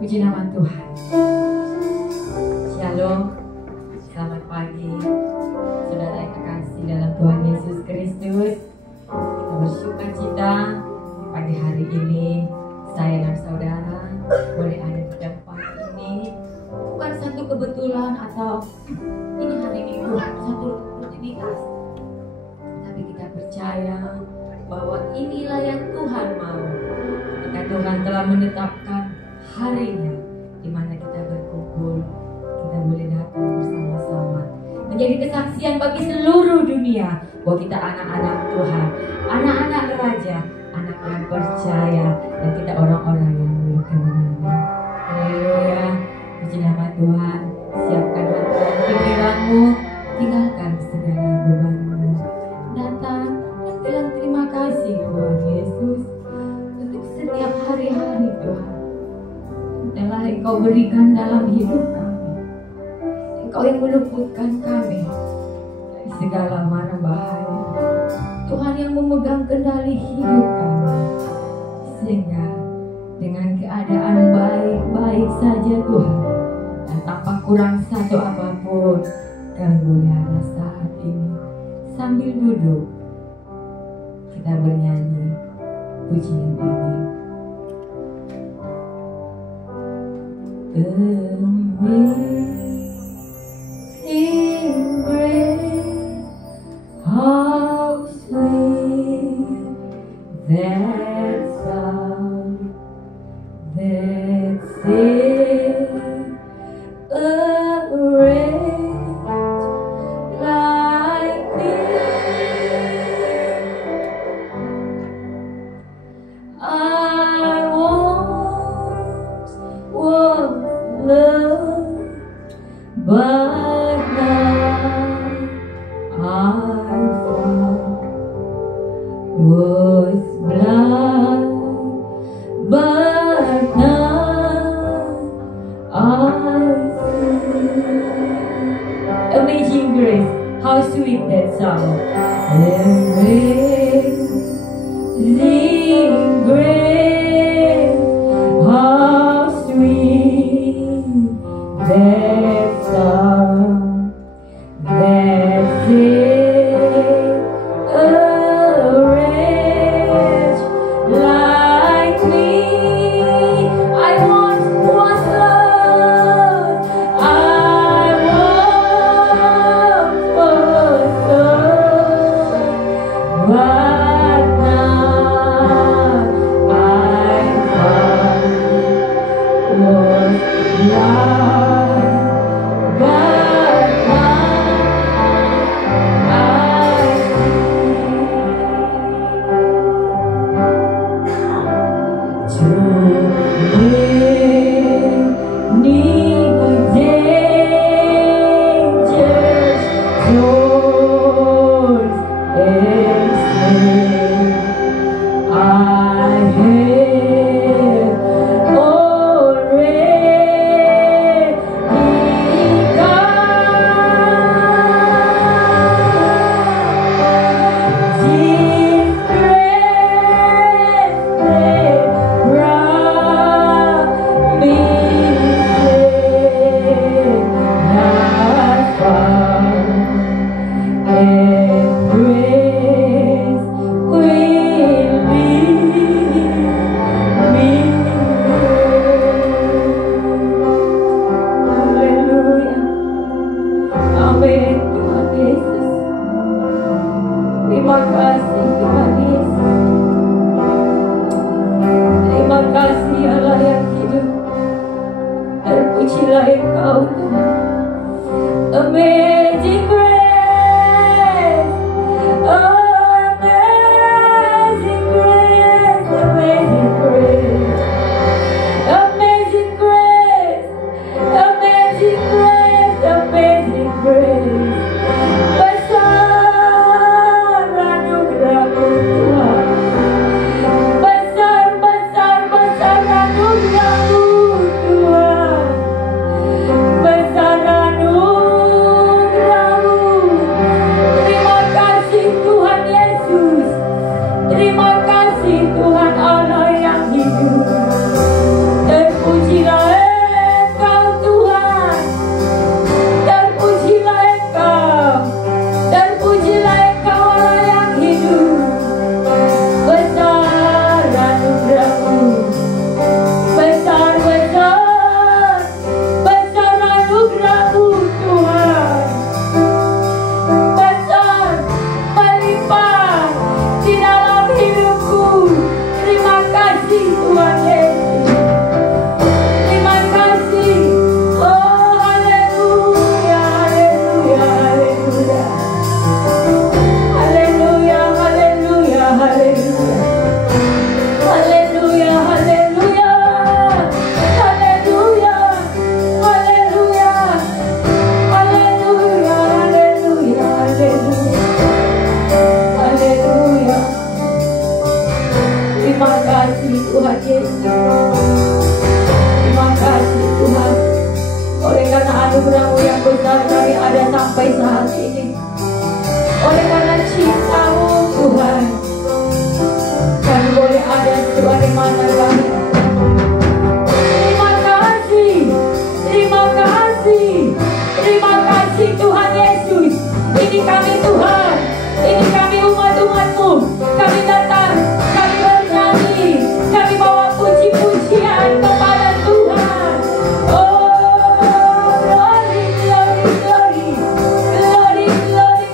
Puji nama Tuhan. Shalom, selamat pagi saudara yang terkasih dalam Tuhan Yesus Kristus. Kita bersuka cita pagi hari ini saya dan saudara boleh ada di tempat ini. Bukan satu kebetulan atau ini hari Minggu, satu rutinitas, tapi kita percaya bahwa inilah yang Tuhan mau. Ketika Tuhan telah menetapkan harinya di mana kita berkumpul, kita boleh datang bersama-sama menjadi kesaksian bagi seluruh dunia bahwa kita anak-anak Tuhan, anak-anak Raja, anak yang percaya, dan kita orang-orang yang berkemenangan. Haleluya, puji nama Tuhan. Siapkan hati dan pikiranmu, tinggalkan segala bebanmu, datang dan bilang terima kasih Tuhan Yesus untuk setiap hari-hari Tuhan telah Engkau berikan dalam hidup kami. Engkau yang meluputkan kami dari segala mara bahaya. Tuhan yang memegang kendali hidup kami, sehingga dengan keadaan baik-baik saja Tuhan, dan tanpa kurang satu apapun, kami boleh ada saat ini sambil duduk kita bernyanyi pujian ini. Amazing grace, how sweet that sound that saved a wretch like me. I once was loved, but now I'm found. Was blind, but now I see. Amazing grace, how sweet that sound. Amazing grace, how sweet that sound that saved a wretch like me. I once was lost, I once was lost, but now I'm found. Was blind, but now I see. Too many dangers, toils, and sin I have already gone. Disgrace that brought me safe, not found, and grace will lead me. Haleluya. Amin Tuhan Yesus. Terima kasih Tuhan Yesus. Terima kasih Allah yang hidup. Terpujilah Engkau Tuhan. Amazing grace, oh amazing grace, amazing grace, amazing grace, amazing grace, amazing grace. Besar anugerah-Mu Tuhan, besar, besar, besar anugerah-Mu Tuhan, besar sampai saat ini. Oleh karena cinta-Mu Tuhan, kami boleh ada Tuhan di mana kami. Terima kasih Tuhan Yesus. Ini kami Tuhan, ini kami umat-umat-Mu. Kami datang, kami bernyanyi, kami bawa puji-pujian kepada Tuhan. Oh, glory, glory, glory, glory, glory,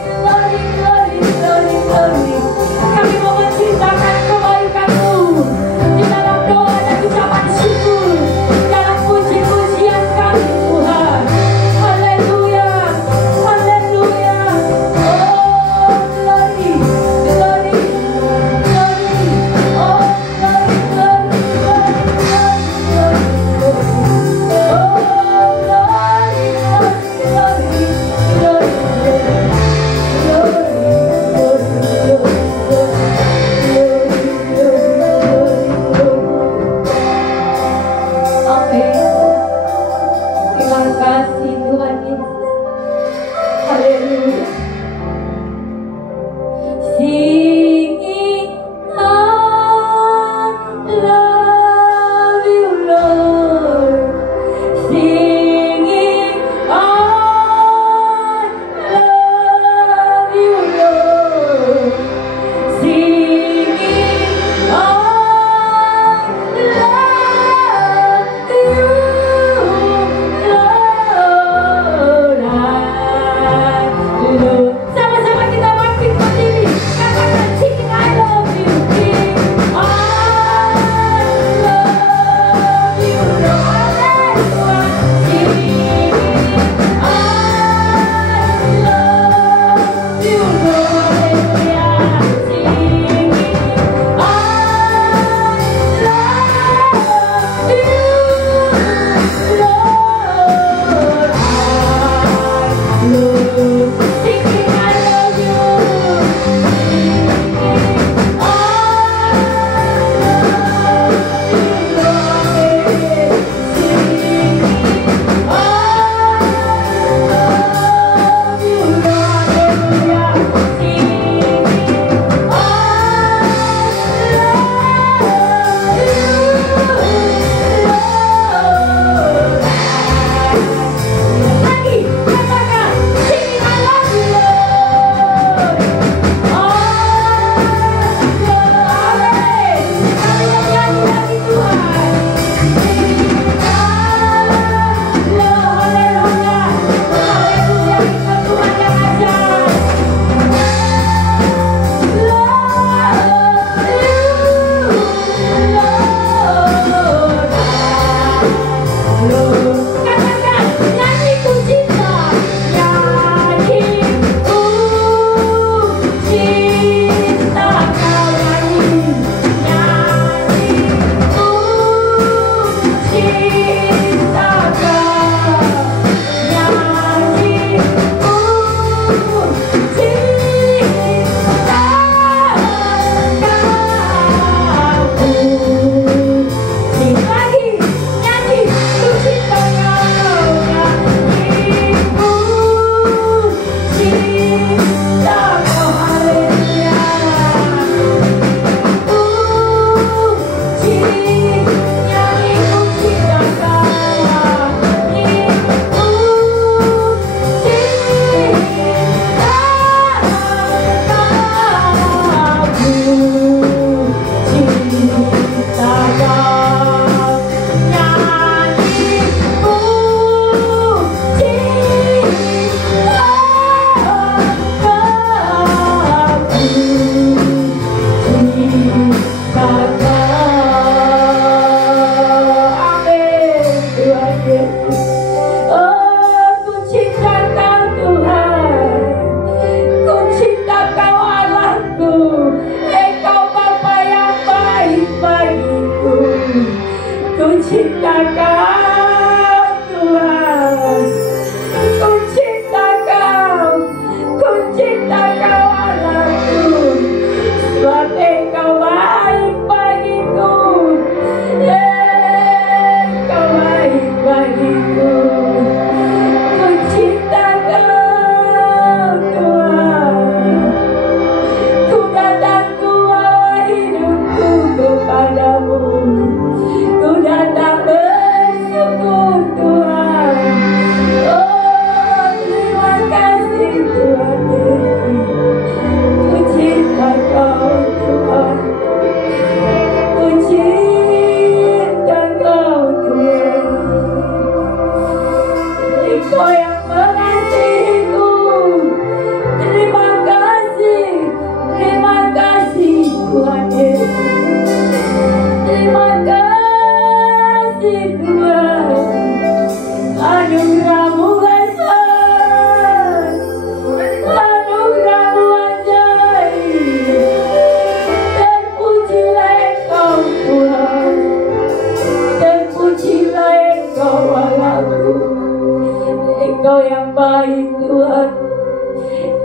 yang baik Tuhan,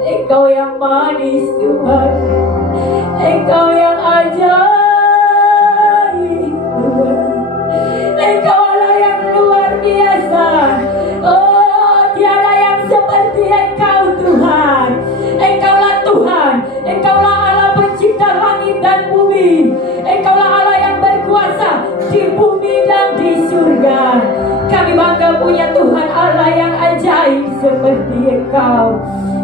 Engkau yang manis Tuhan, Engkau yang ajaib Tuhan, Engkau Allah yang luar biasa. Oh, tiada yang seperti Engkau Tuhan. Engkaulah Tuhan, Engkaulah Allah pencipta langit dan bumi, Engkaulah Allah yang berkuasa di bumi dan di surga. Kami bangga punya Tuhan Allah yang ajaib seperti Engkau.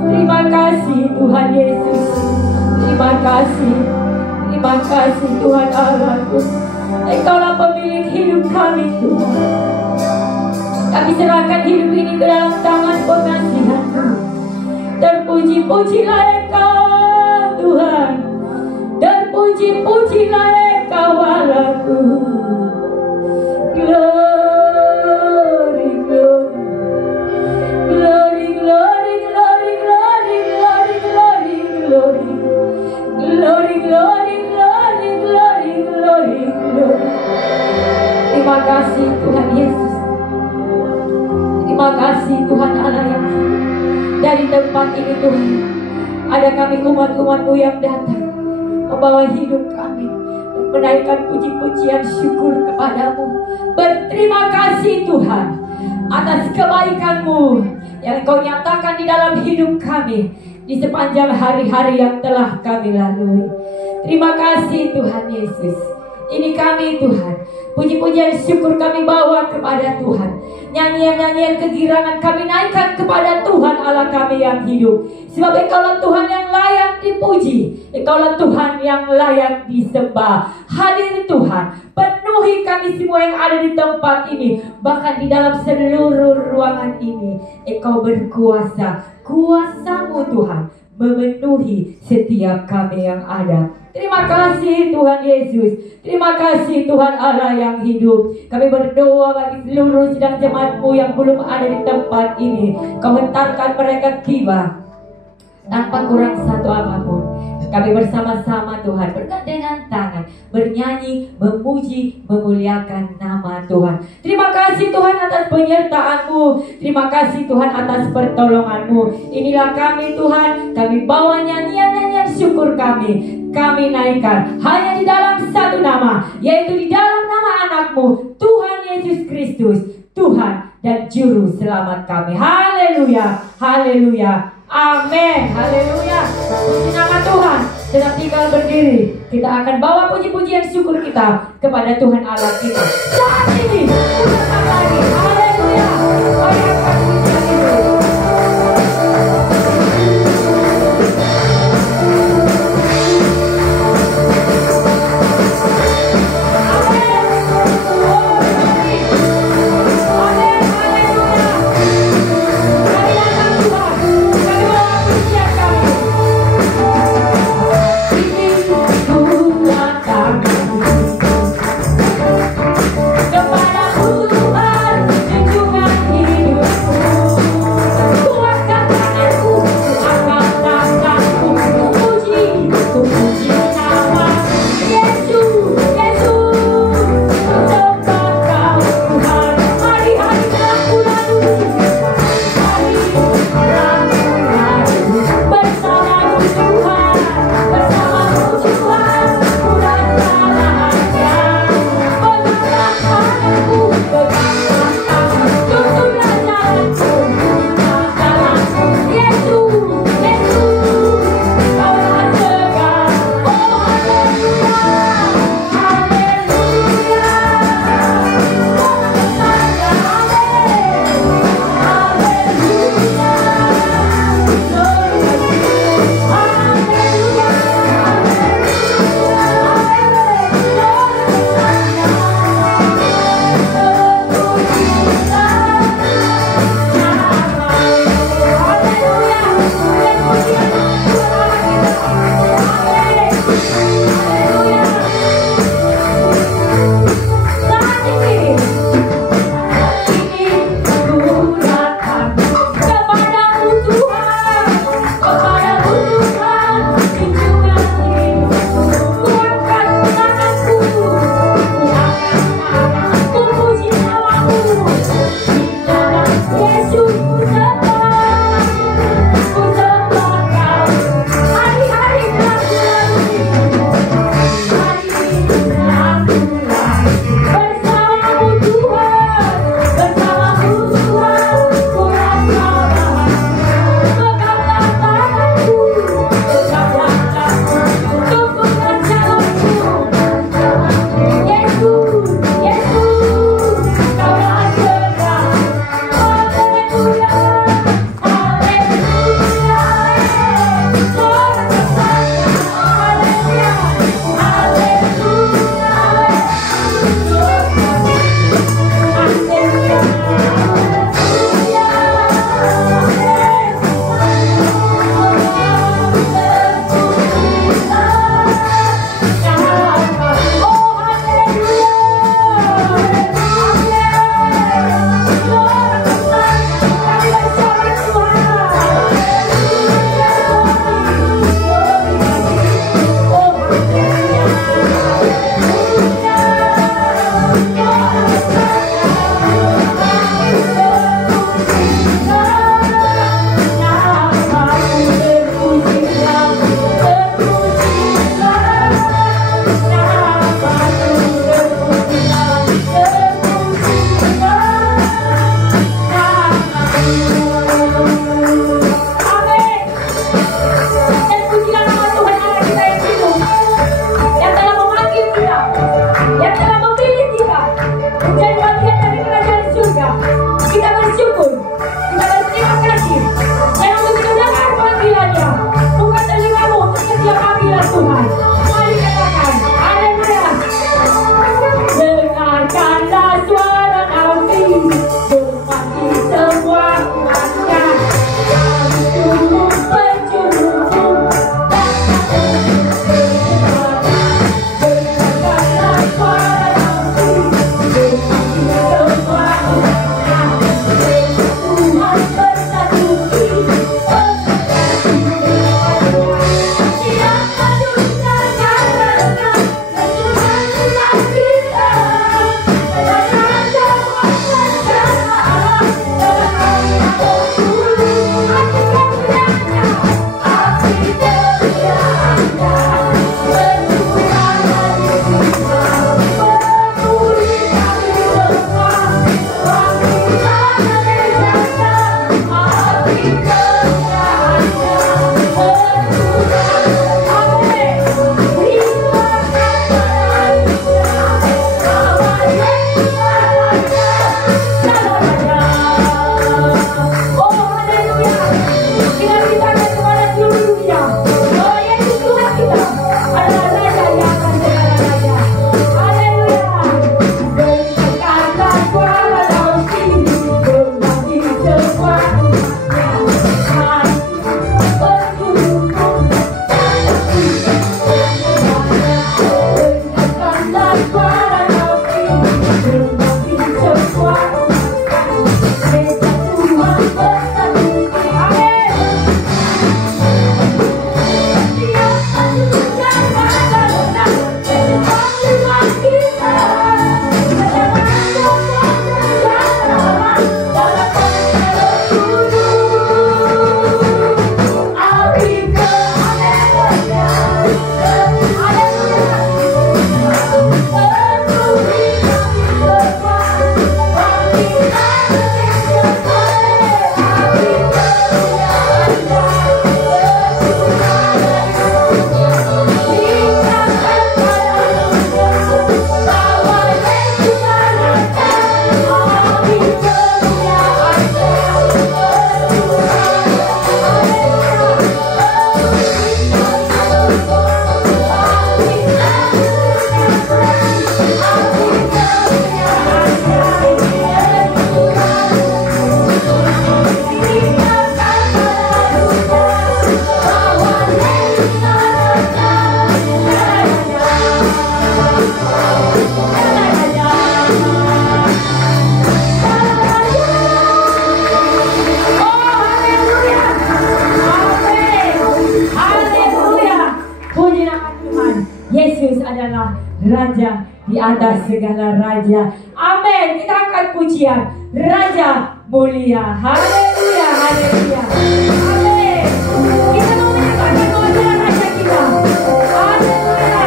Terima kasih Tuhan Yesus. Terima kasih Tuhan Allahku. Engkaulah pemilik hidup kami Tuhan. Kami serahkan hidup ini ke dalam tangan pengasihan-Mu. Terpuji-pujilah Engkau Tuhan, terpuji-pujilah Engkau Allahku. Glory, glory, glory, glory, glory, glory, glory, glory, glory, glory, glory, glory, glory, glory, glory. Terima kasih Tuhan Yesus. Terima kasih Tuhan Allah yang dari tempat ini Tuhan, ada kami umat-umat-Mu yang datang membawa hidup kami dan menaikkan puji-pujian syukur kepadamu. Berterima kasih Tuhan atas kebaikan-Mu yang Engkau nyatakan di dalam hidup kami di sepanjang hari-hari yang telah kami lalui. Terima kasih Tuhan Yesus. Ini kami Tuhan, puji-pujian syukur kami bawa kepada Tuhan. Nyanyian-nyanyian kegirangan kami naikkan kepada Tuhan Allah kami yang hidup. Sebab Engkaulah Tuhan yang layak dipuji, Engkaulah Tuhan yang layak disembah. Hadir Tuhan, penuhi kami semua yang ada di tempat ini, bahkan di dalam seluruh ruangan ini. Engkau berkuasa, kuasa-Mu Tuhan memenuhi setiap kami yang ada. Terima kasih Tuhan Yesus. Terima kasih Tuhan Allah yang hidup. Kami berdoa bagi seluruh sidang jemaat-Mu yang belum ada di tempat ini. Kau hentarkan mereka tiba tanpa kurang satu apapun. Kami bersama-sama Tuhan bergandengan tangan, bernyanyi, memuji, memuliakan nama Tuhan. Terima kasih Tuhan atas penyertaan-Mu. Terima kasih Tuhan atas pertolongan-Mu. Inilah kami Tuhan, kami bawa nyanyian-nyanyian syukur kami. Kami naikkan hanya di dalam satu nama, yaitu di dalam nama anak-Mu, Tuhan Yesus Kristus, Tuhan dan Juru Selamat kami. Haleluya, haleluya, amin, haleluya. Puji nama Tuhan. Sedang tinggal berdiri, kita akan bawa puji-pujian syukur kita kepada Tuhan Allah kita. Saat ini, putarkan lagi, haleluya. Bayangkan pujian itu. Kepada Tuhan Raja di atas segala raja. Amin. Kita akan pujian Raja mulia. Haleluya, haleluya. Amin. Kita mau menyatakan bahwa dia Raja kita. Haleluya.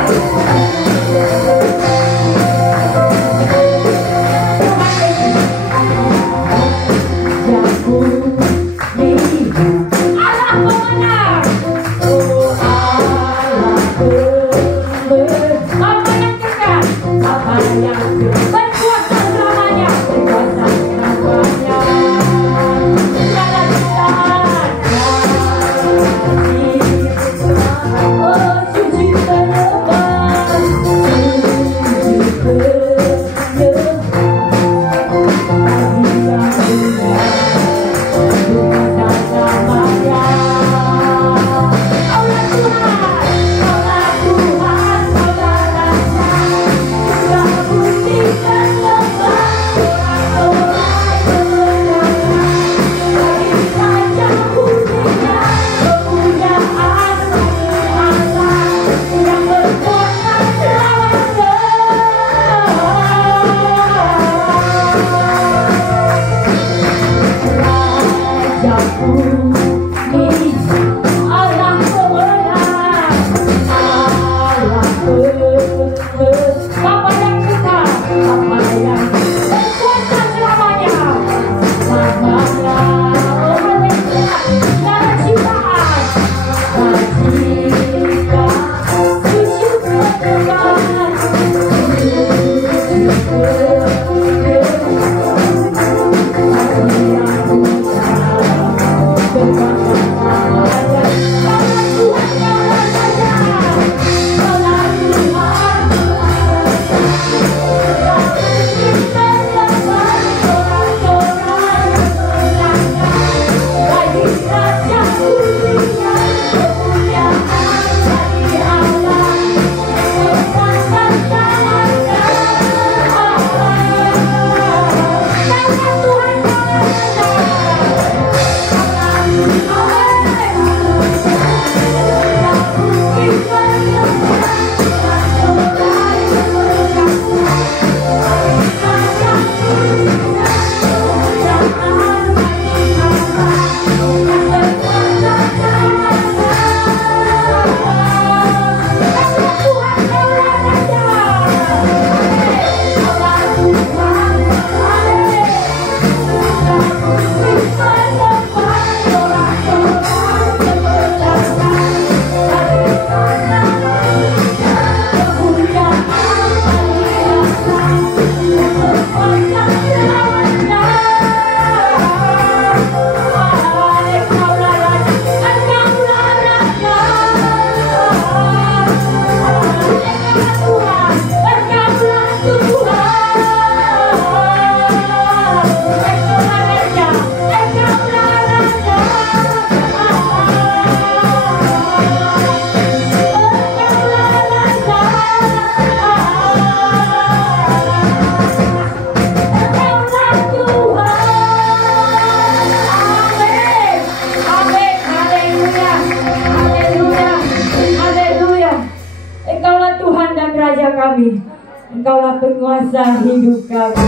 Engkaulah penguasa hidup kami.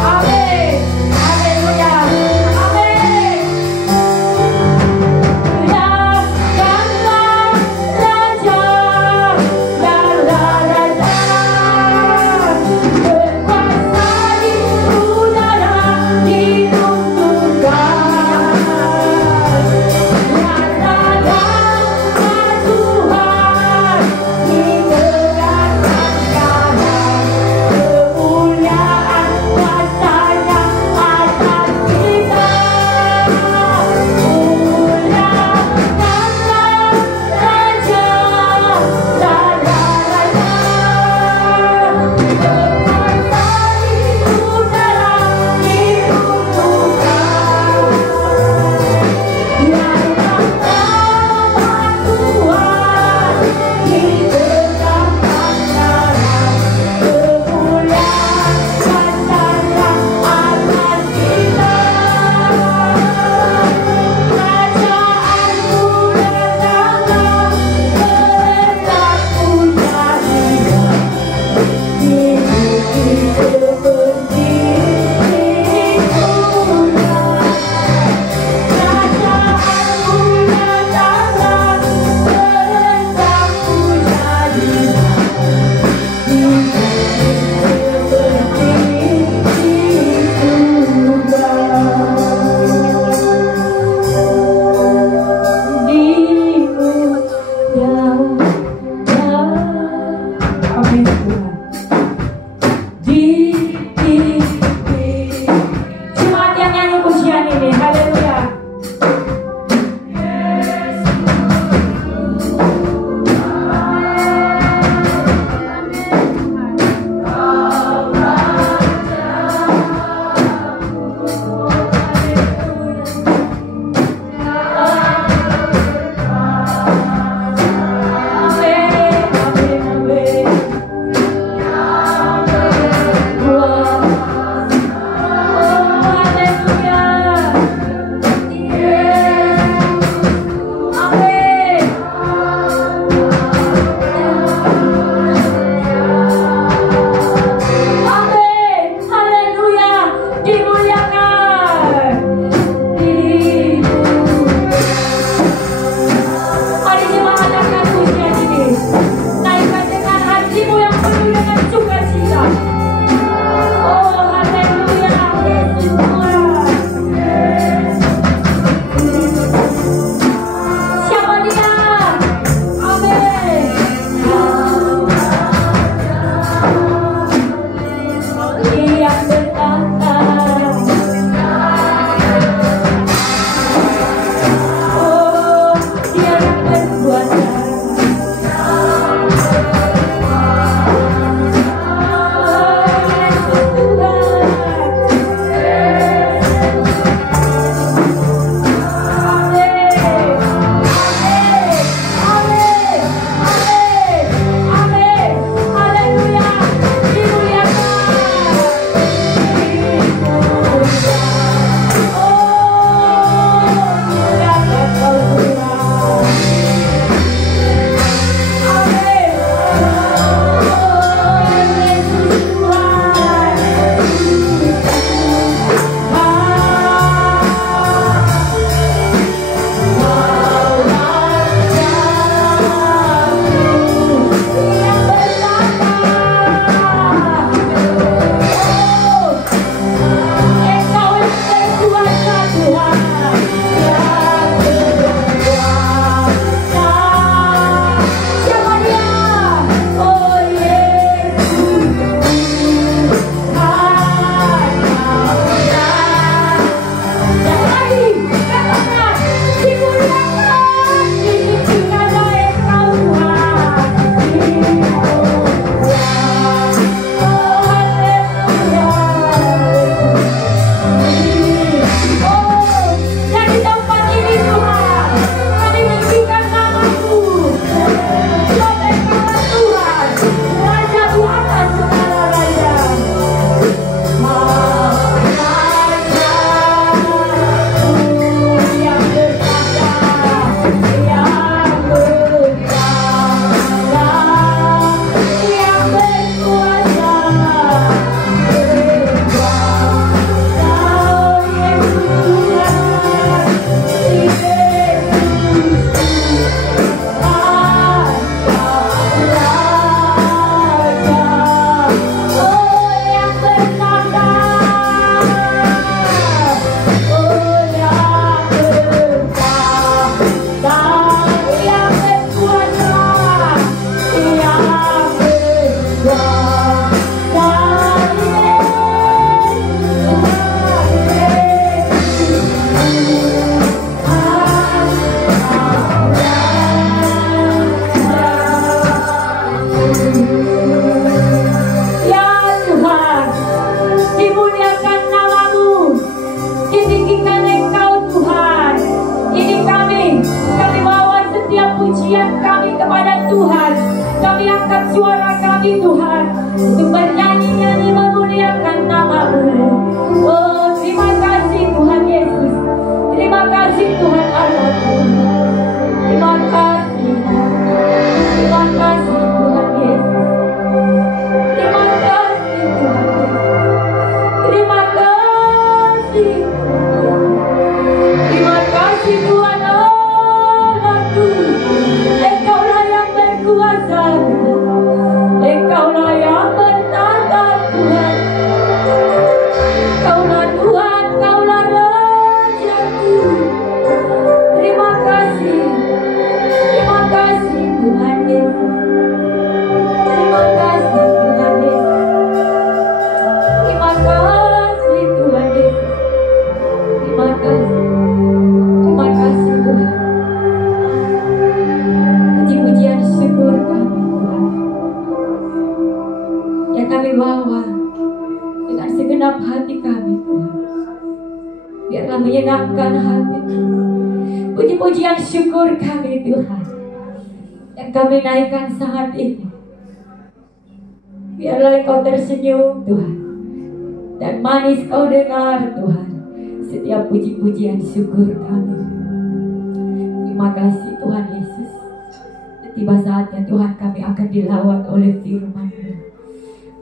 Amin. Haleluya. Amin. Rajalah Raja, Raja, berkuasa di udara, di tuntukan. Raja Tuhan, ditegakkan kemuliaan kuasa biarlah menyenangkan hati. Puji-pujian syukur kami Tuhan yang kami naikkan saat ini. Biarlah Engkau tersenyum Tuhan, dan manis Kau dengar Tuhan setiap puji-pujian syukur kami. Terima kasih Tuhan Yesus. Tiba saatnya Tuhan kami akan dilawat oleh firman-Mu.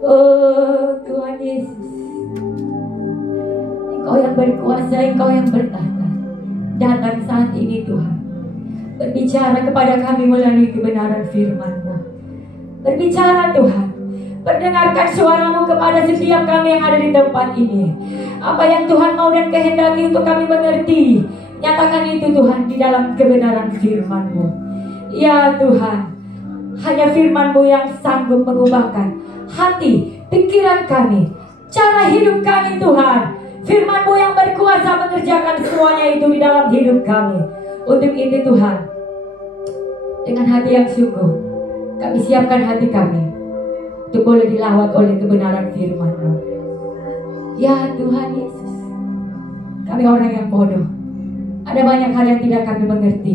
Oh Tuhan Yesus, Engkau yang berkuasa, Engkau yang bertata, datang saat ini Tuhan. Berbicara kepada kami melalui kebenaran firman-Mu. Berbicara Tuhan, perdengarkan suara-Mu kepada setiap kami yang ada di tempat ini. Apa yang Tuhan mau dan kehendaki untuk kami mengerti, nyatakan itu Tuhan di dalam kebenaran firman-Mu. Ya Tuhan, hanya firman-Mu yang sanggup mengubahkan hati, pikiran kami, cara hidup kami Tuhan. Firman-Mu yang berkuasa mengerjakan semuanya itu di dalam hidup kami. Untuk itu Tuhan, dengan hati yang sungguh, kami siapkan hati kami untuk boleh dilawat oleh kebenaran firman-Mu. Ya Tuhan Yesus, kami orang yang bodoh. Ada banyak hal yang tidak kami mengerti.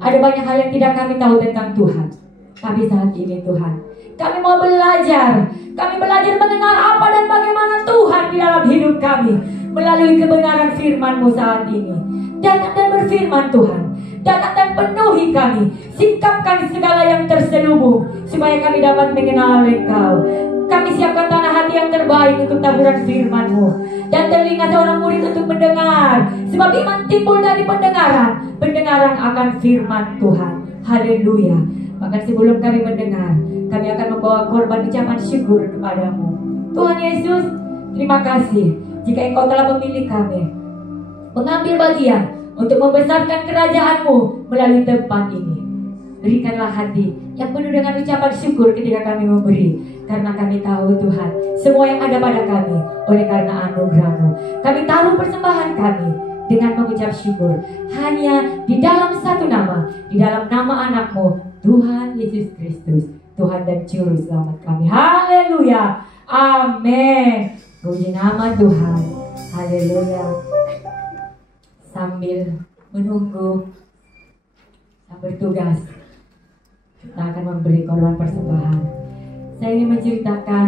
Ada banyak hal yang tidak kami tahu tentang Tuhan. Tapi saat ini Tuhan, kami mau belajar. Kami belajar mengenal apa dan bagaimana Tuhan di dalam hidup kami melalui kebenaran firman-Mu saat ini. Datang dan berfirman Tuhan, datang dan penuhi kami. Singkapkan segala yang terselubung supaya kami dapat mengenal Engkau. Kami siapkan tanah hati yang terbaik untuk taburan firman-Mu, dan telinga seorang murid untuk mendengar. Sebab iman timbul dari pendengaran, pendengaran akan firman Tuhan. Haleluya. Maka sebelum kami mendengar, kami akan membawa korban ucapan syukur kepada-Mu. Tuhan Yesus, terima kasih jika Engkau telah memilih kami mengambil bagian untuk membesarkan kerajaan-Mu melalui tempat ini. Berikanlah hati yang penuh dengan ucapan syukur ketika kami memberi, karena kami tahu Tuhan, semua yang ada pada kami oleh karena anugerah-Mu. Kami taruh persembahan kami dengan mengucap syukur hanya di dalam satu nama, di dalam nama anak-Mu, Tuhan Yesus Kristus, Tuhan dan Juru Selamat kami. Haleluya, amin. Puji nama Tuhan. Haleluya. Sambil menunggu, bertugas, kita akan memberi korban persembahan. Saya ingin menceritakan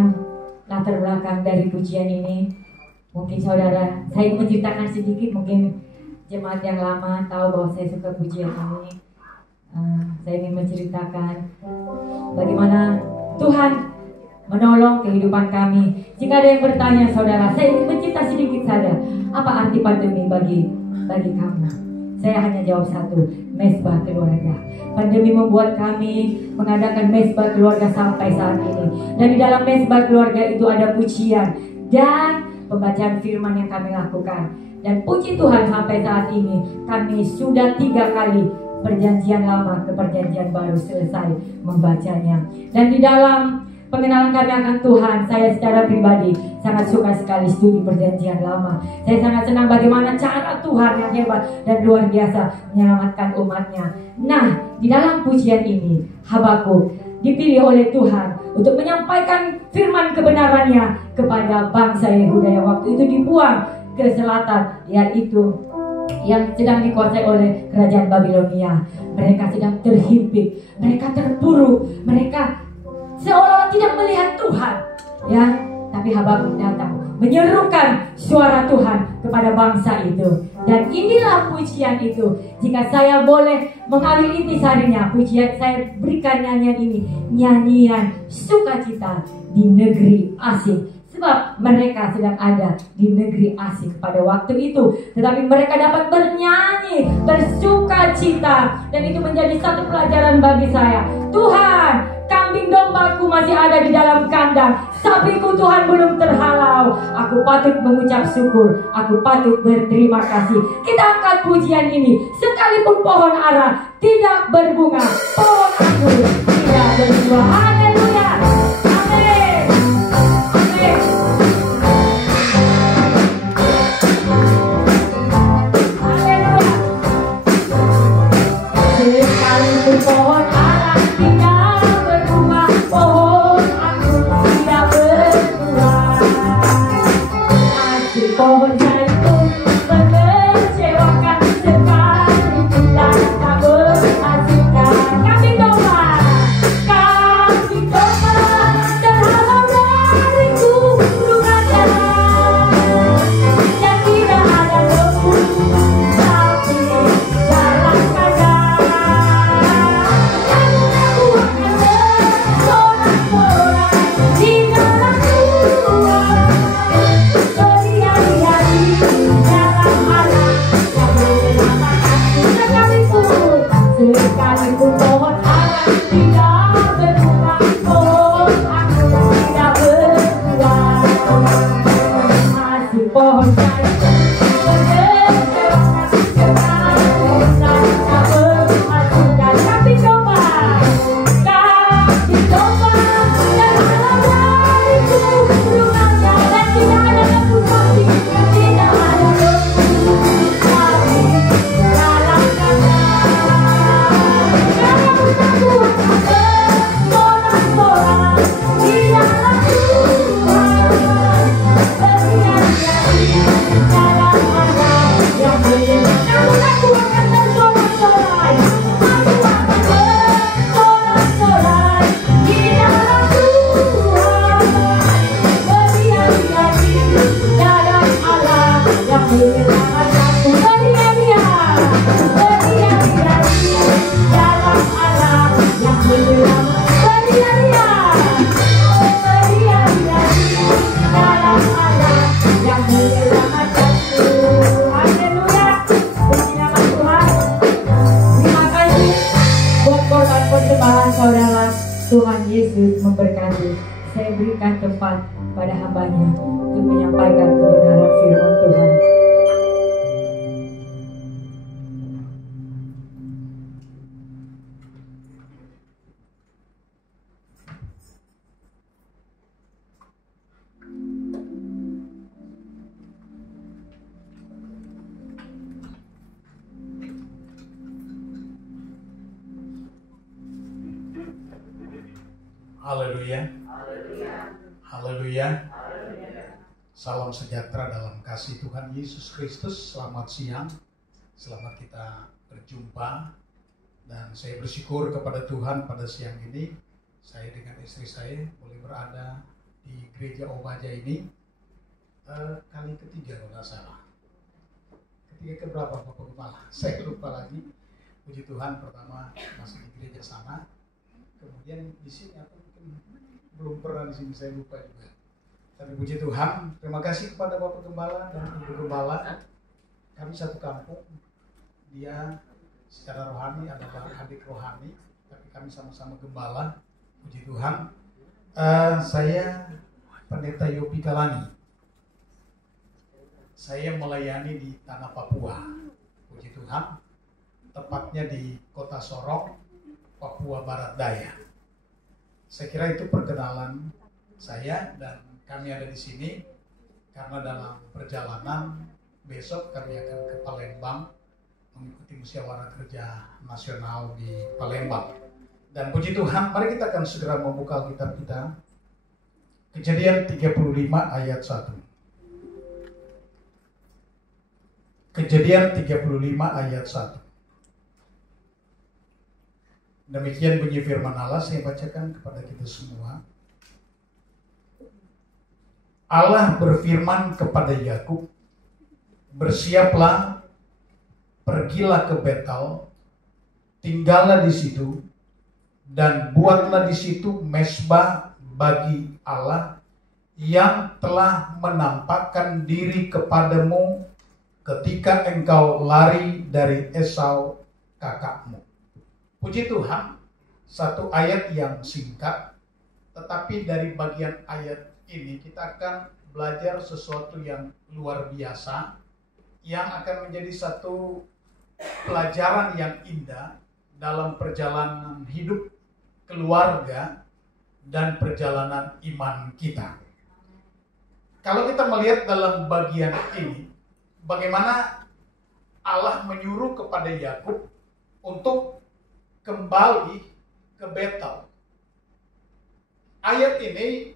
latar belakang dari pujian ini. Mungkin saudara, saya ingin menceritakan sedikit. Mungkin jemaat yang lama tahu bahwa saya suka pujian ini. Saya ingin menceritakan bagaimana Tuhan menolong kehidupan kami. Jika ada yang bertanya saudara, saya ingin mencerita sedikit saja, apa arti pandemi bagi kamu? Saya hanya jawab satu, mesbah keluarga. Pandemi membuat kami mengadakan mesbah keluarga sampai saat ini. Dan di dalam mesbah keluarga itu ada pujian dan pembacaan firman yang kami lakukan. Dan puji Tuhan sampai saat ini kami sudah 3 kali perjanjian lama ke perjanjian baru selesai membacanya. Dan di dalam pengenalan kami akan Tuhan, saya secara pribadi sangat suka sekali studi perjanjian lama. Saya sangat senang bagaimana cara Tuhan yang hebat dan luar biasa menyelamatkan umatnya. Nah, di dalam pujian ini, Habakuk dipilih oleh Tuhan untuk menyampaikan firman kebenarannya kepada bangsa Yehuda yang waktu itu dibuang ke selatan, yaitu yang sedang dikuasai oleh kerajaan Babilonia. Mereka sedang terhimpit, mereka terpuruk, mereka seolah-olah tidak melihat Tuhan, ya. Tapi Habakuk datang menyerukan suara Tuhan kepada bangsa itu. Dan inilah pujian itu. Jika saya boleh mengambil intisarinya, pujian saya berikan nyanyian ini, nyanyian sukacita di negeri asing. Sebab mereka sedang ada di negeri asing pada waktu itu, tetapi mereka dapat bernyanyi, bersukacita. Dan itu menjadi satu pelajaran bagi saya. Tuhan, kambing dombaku masih ada di dalam kandang, sapiku Tuhan belum terhalau. Aku patut mengucap syukur, aku patut berterima kasih. Kita angkat pujian ini. Sekalipun pohon ara tidak berbunga, pohon anggur tidak berbuah. Haleluya, amin, amin. Haleluya. Sekalipun pohon ara tidak berbunga, pohon anggur tidak berbuah, asli pohon zaitun benar. pada hambanya untuk menyampaikan kebenaran firman Tuhan. Haleluya. Haleluya. Salam sejahtera dalam kasih Tuhan Yesus Kristus. Selamat siang. Selamat kita berjumpa. Dan saya bersyukur kepada Tuhan pada siang ini. Saya dengan istri saya boleh berada di gereja Obaja ini kali ketiga kalau nggak salah. Ketiga keberapa Bapak Kepala? Saya lupa lagi. Puji Tuhan, pertama masih di gereja sana. Kemudian di sini aku belum pernah di sini, saya lupa juga. Tapi puji Tuhan, terima kasih kepada Bapak Gembala dan Ibu Gembala. Kami satu kampung. Dia secara rohani adalah adik rohani, tapi kami sama-sama gembala. Puji Tuhan. Saya Pendeta Yopi Kalani. Saya melayani di tanah Papua. Puji Tuhan. Tepatnya di Kota Sorong, Papua Barat Daya. Saya kira itu perkenalan saya dan kami ada di sini karena dalam perjalanan besok kami akan ke Palembang mengikuti musyawarah kerja nasional di Palembang. Dan puji Tuhan, mari kita akan segera membuka Alkitab kita. Kejadian 35 ayat 1. Kejadian 35 ayat 1. Demikian bunyi firman Allah, saya bacakan kepada kita semua. Allah berfirman kepada Yakub, bersiaplah, pergilah ke Betel, tinggallah di situ, dan buatlah di situ mezbah bagi Allah yang telah menampakkan diri kepadamu ketika engkau lari dari Esau kakakmu. Puji Tuhan, satu ayat yang singkat, tetapi dari bagian ayat ini kita akan belajar sesuatu yang luar biasa, yang akan menjadi satu pelajaran yang indah dalam perjalanan hidup keluarga dan perjalanan iman kita. Kalau kita melihat dalam bagian ini, bagaimana Allah menyuruh kepada Yakub untuk kembali ke Betel. Ayat ini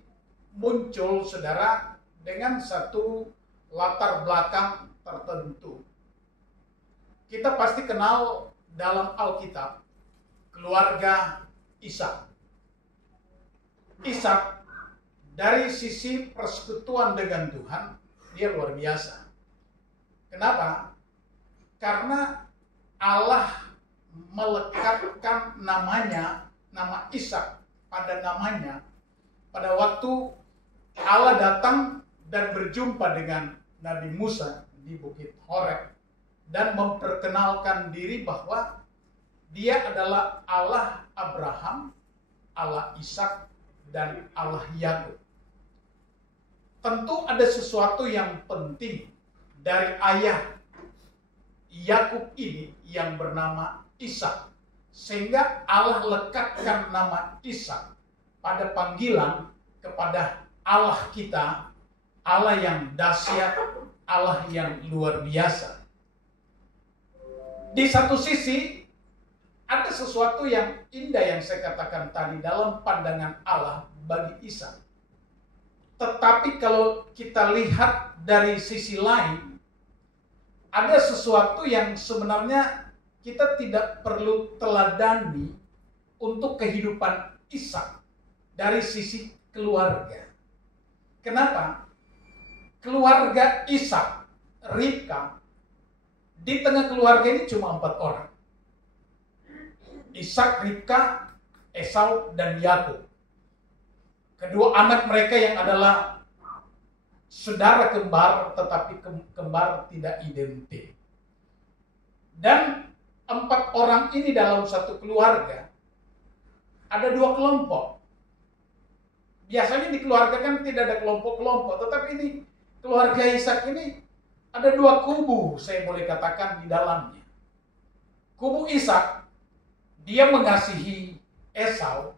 muncul, saudara, dengan satu latar belakang tertentu. Kita pasti kenal dalam Alkitab keluarga Ishak. Ishak dari sisi persekutuan dengan Tuhan, dia luar biasa. Kenapa? Karena Allah melekatkan namanya, nama Ishak pada namanya pada waktu Allah datang dan berjumpa dengan Nabi Musa di Bukit Horeb dan memperkenalkan diri bahwa dia adalah Allah Abraham, Allah Ishak, dan Allah Yakub. Tentu ada sesuatu yang penting dari ayah Yakub ini yang bernama Ishak, sehingga Allah lekatkan nama Ishak pada panggilan kepada Allah kita, Allah yang dahsyat, Allah yang luar biasa. Di satu sisi ada sesuatu yang indah yang saya katakan tadi dalam pandangan Allah bagi Ishak. Tetapi kalau kita lihat dari sisi lain, ada sesuatu yang sebenarnya kita tidak perlu teladani untuk kehidupan Ishak dari sisi keluarga. Kenapa? Keluarga Ishak, Ribka, di tengah keluarga ini cuma 4 orang. Ishak, Ribka, Esau, dan Yakub. Kedua anak mereka yang adalah saudara kembar, tetapi kembar tidak identik. Dan 4 orang ini dalam satu keluarga ada 2 kelompok. biasanya di keluarga kan tidak ada kelompok-kelompok, tetapi ini keluarga Ishak ini ada dua kubu, saya boleh katakan di dalamnya. Kubu Ishak, dia mengasihi Esau.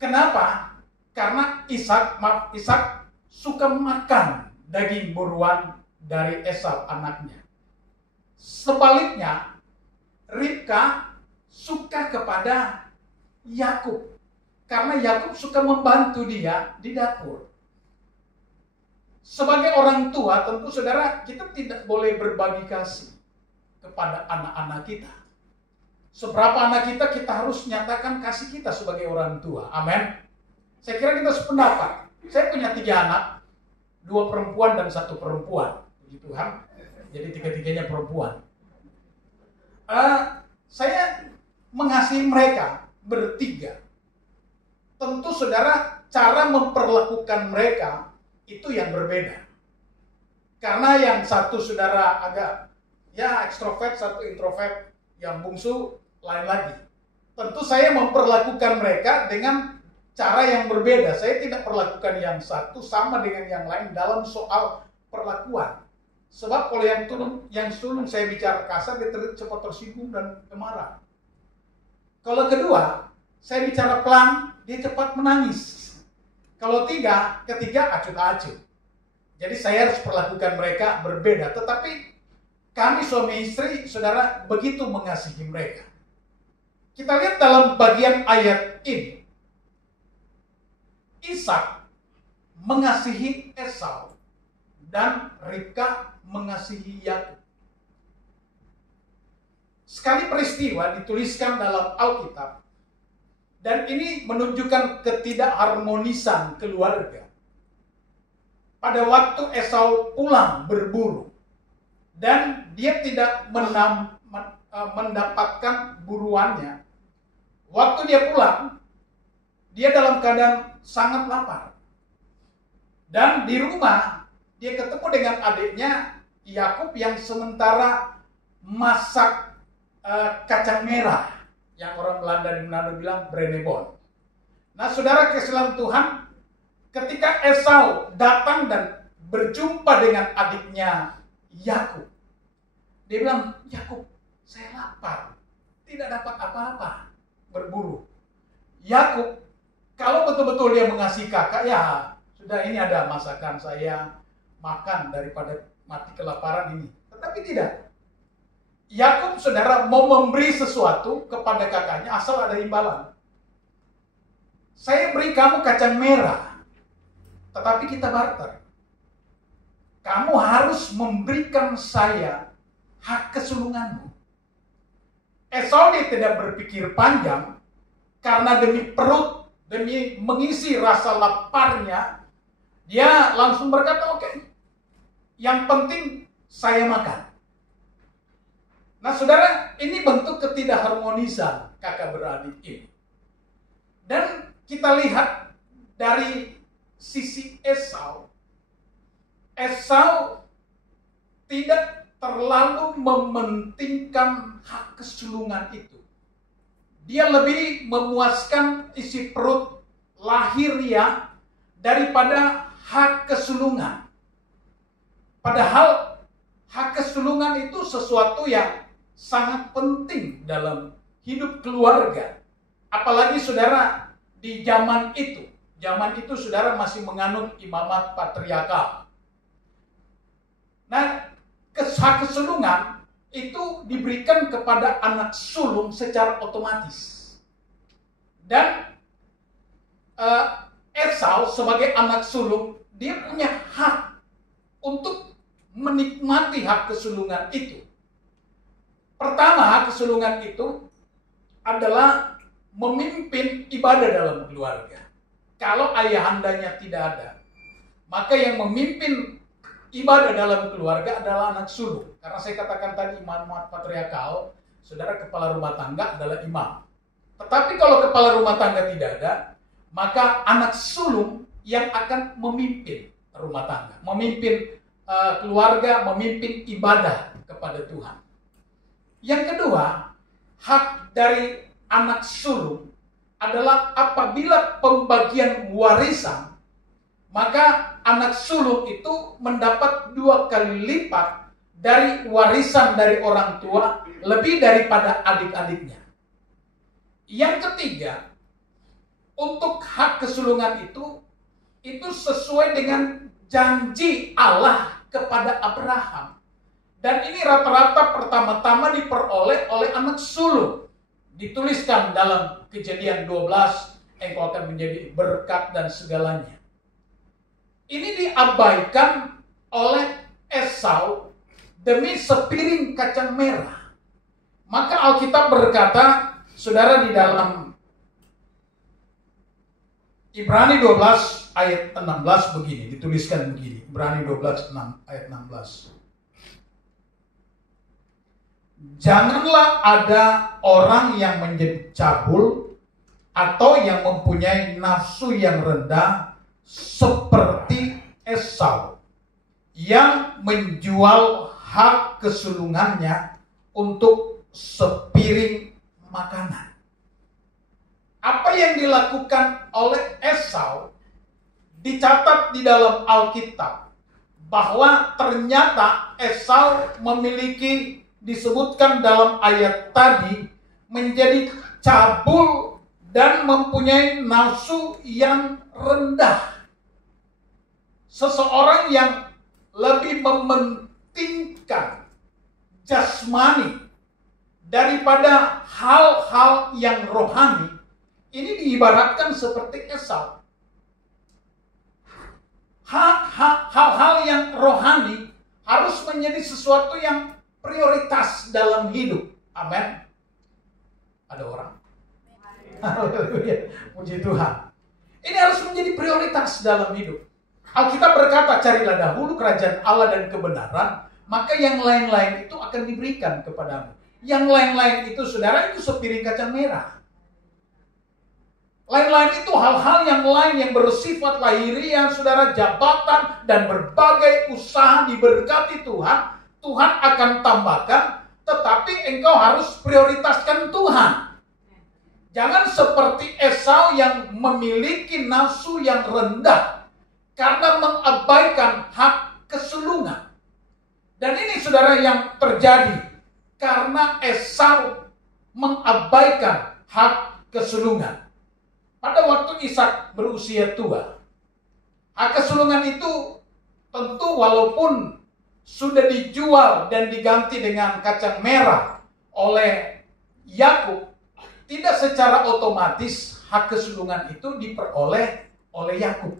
Kenapa? Karena Ishak suka makan daging buruan dari Esau anaknya. Sebaliknya, Ribka suka kepada Yakub karena Yakub suka membantu dia di dapur. Sebagai orang tua, tentu saudara, kita tidak boleh berbagi kasih kepada anak-anak kita. Seberapa anak kita harus nyatakan kasih kita sebagai orang tua. Amin. Saya kira kita sependapat. Saya punya 3 anak, 2 perempuan dan 1 perempuan. Puji Tuhan. Jadi 3-tiganya perempuan. Saya mengasihi mereka bertiga. Tentu saudara, cara memperlakukan mereka itu yang berbeda. Karena yang satu saudara agak ekstrovert, satu introvert, yang bungsu lain lagi. Tentu saya memperlakukan mereka dengan cara yang berbeda. Saya tidak perlakukan yang satu sama dengan yang lain dalam soal perlakuan. Sebab kalau yang sulung saya bicara kasar, dia cepat tersinggung dan marah. Kalau kedua, saya bicara pelan, dia cepat menangis. Kalau ketiga acuh-acuh. Jadi saya harus perlakukan mereka berbeda. Tetapi kami suami istri, saudara, begitu mengasihi mereka. Kita lihat dalam bagian ayat ini. Ishak mengasihi Esau dan Ribka mengasihi Yakub. Sekali peristiwa dituliskan dalam Alkitab. Dan ini menunjukkan ketidakharmonisan keluarga. Pada waktu Esau pulang berburu dan dia tidak mendapatkan buruannya. Waktu dia pulang, dia dalam keadaan sangat lapar. Dan di rumah dia ketemu dengan adiknya Yakub yang sementara masak kacang merah. Yang orang Belanda di Manado bilang brenebon. Nah saudara kesilan Tuhan, ketika Esau datang dan berjumpa dengan adiknya Yakub, dia bilang, Yakub, saya lapar, tidak dapat apa-apa, berburu. Yakub, kalau betul-betul dia mengasihi kakak, ya sudah ini ada masakan saya, makan daripada mati kelaparan ini. Tetapi tidak. Yakub saudara mau memberi sesuatu kepada kakaknya asal ada imbalan. Saya beri kamu kacang merah, tetapi kita barter. Kamu harus memberikan saya hak kesulunganmu. Esau dia tidak berpikir panjang, karena demi perut, demi mengisi rasa laparnya, dia langsung berkata, oke, yang penting saya makan. Nah saudara, ini bentuk ketidakharmonisan kakak beradik ini. Dan kita lihat dari sisi Esau. Esau tidak terlalu mementingkan hak kesulungan itu. Dia lebih memuaskan isi perut lahiriah daripada hak kesulungan. Padahal hak kesulungan itu sesuatu yang sangat penting dalam hidup keluarga. Apalagi saudara di zaman itu. Zaman itu saudara masih menganut imamat patriarkal. Nah, hak kesulungan itu diberikan kepada anak sulung secara otomatis. Dan Esau sebagai anak sulung, dia punya hak untuk menikmati hak kesulungan itu. Pertama, hak kesulungan itu adalah memimpin ibadah dalam keluarga. Kalau ayahandanya tidak ada, maka yang memimpin ibadah dalam keluarga adalah anak sulung. Karena saya katakan tadi imamat patriarkal, saudara kepala rumah tangga adalah imam. Tetapi kalau kepala rumah tangga tidak ada, maka anak sulung yang akan memimpin rumah tangga, memimpin keluarga, memimpin ibadah kepada Tuhan. Yang kedua, hak dari anak sulung adalah apabila pembagian warisan, maka anak sulung itu mendapat 2 kali lipat dari warisan dari orang tua, lebih daripada adik-adiknya. Yang ketiga, untuk hak kesulungan itu sesuai dengan janji Allah kepada Abraham. Dan ini rata-rata pertama-tama diperoleh oleh anak sulung. Dituliskan dalam Kejadian 12, engkau akan menjadi berkat dan segalanya. Ini diabaikan oleh Esau demi sepiring kacang merah. Maka Alkitab berkata, saudara, di dalam Ibrani 12 ayat 16 begini, dituliskan begini. Ibrani 12 ayat 16. Janganlah ada orang yang menjadi cabul atau yang mempunyai nafsu yang rendah seperti Esau yang menjual hak kesulungannya untuk sepiring makanan. Apa yang dilakukan oleh Esau dicatat di dalam Alkitab bahwa ternyata Esau memiliki, disebutkan dalam ayat tadi, menjadi cabul dan mempunyai nafsu yang rendah. Seseorang yang lebih mementingkan jasmani daripada hal-hal yang rohani. Ini diibaratkan seperti Esau. Hal-hal yang rohani harus menjadi sesuatu yang prioritas dalam hidup. Amin. Ada orang? Haleluya. Puji Tuhan. Ini harus menjadi prioritas dalam hidup. Alkitab berkata, carilah dahulu kerajaan Allah dan kebenaran, maka yang lain-lain itu akan diberikan kepadamu. Yang lain-lain itu, saudara, itu sepiring kacang merah. Lain-lain itu hal-hal yang lain yang bersifat lahiriah, saudara, jabatan dan berbagai usaha diberkati Tuhan. Tuhan akan tambahkan, tetapi engkau harus prioritaskan Tuhan. Jangan seperti Esau yang memiliki nafsu yang rendah karena mengabaikan hak kesulungan. Dan ini, saudara, yang terjadi karena Esau mengabaikan hak kesulungan. Pada waktu Ishak berusia tua, hak kesulungan itu tentu walaupun sudah dijual dan diganti dengan kacang merah oleh Yakub, tidak secara otomatis hak kesulungan itu diperoleh oleh Yakub.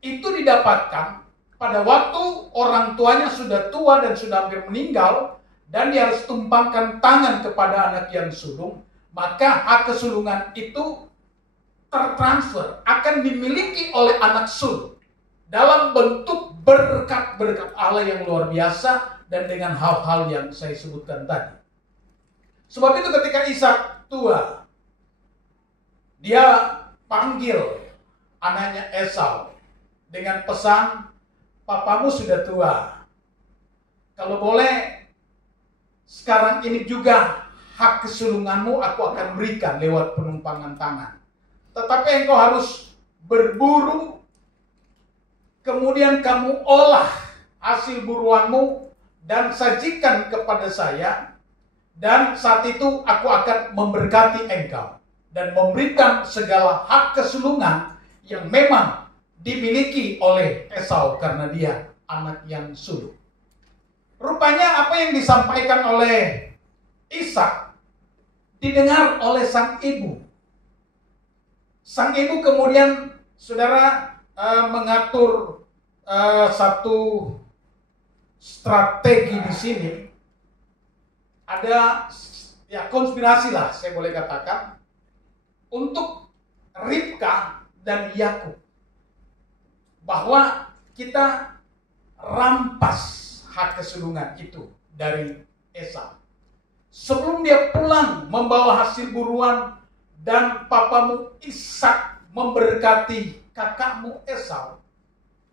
Itu didapatkan pada waktu orang tuanya sudah tua dan sudah hampir meninggal, dan dia harus tumpangkan tangan kepada anak yang sulung. Maka hak kesulungan itu tertransfer, akan dimiliki oleh anak sulung dalam bentuk berkat-berkat Allah yang luar biasa dan dengan hal-hal yang saya sebutkan tadi. Sebab itu ketika Ishak tua, dia panggil anaknya Esau dengan pesan, papamu sudah tua. Kalau boleh, sekarang ini juga hak kesulunganmu aku akan berikan lewat penumpangan tangan. Tetapi engkau harus berburu, kemudian kamu olah hasil buruanmu dan sajikan kepada saya. Dan saat itu aku akan memberkati engkau dan memberikan segala hak kesulungan yang memang dimiliki oleh Esau karena dia anak yang sulung. Rupanya apa yang disampaikan oleh Ishak didengar oleh sang ibu. Sang ibu kemudian, saudara, mengatur satu strategi di sini. Ada ya konspirasi lah, saya boleh katakan, untuk Ribka dan Yakub, bahwa kita rampas hak kesulungan itu dari Esau. Sebelum dia pulang membawa hasil buruan dan papamu Ishak memberkati kakakmu Esau,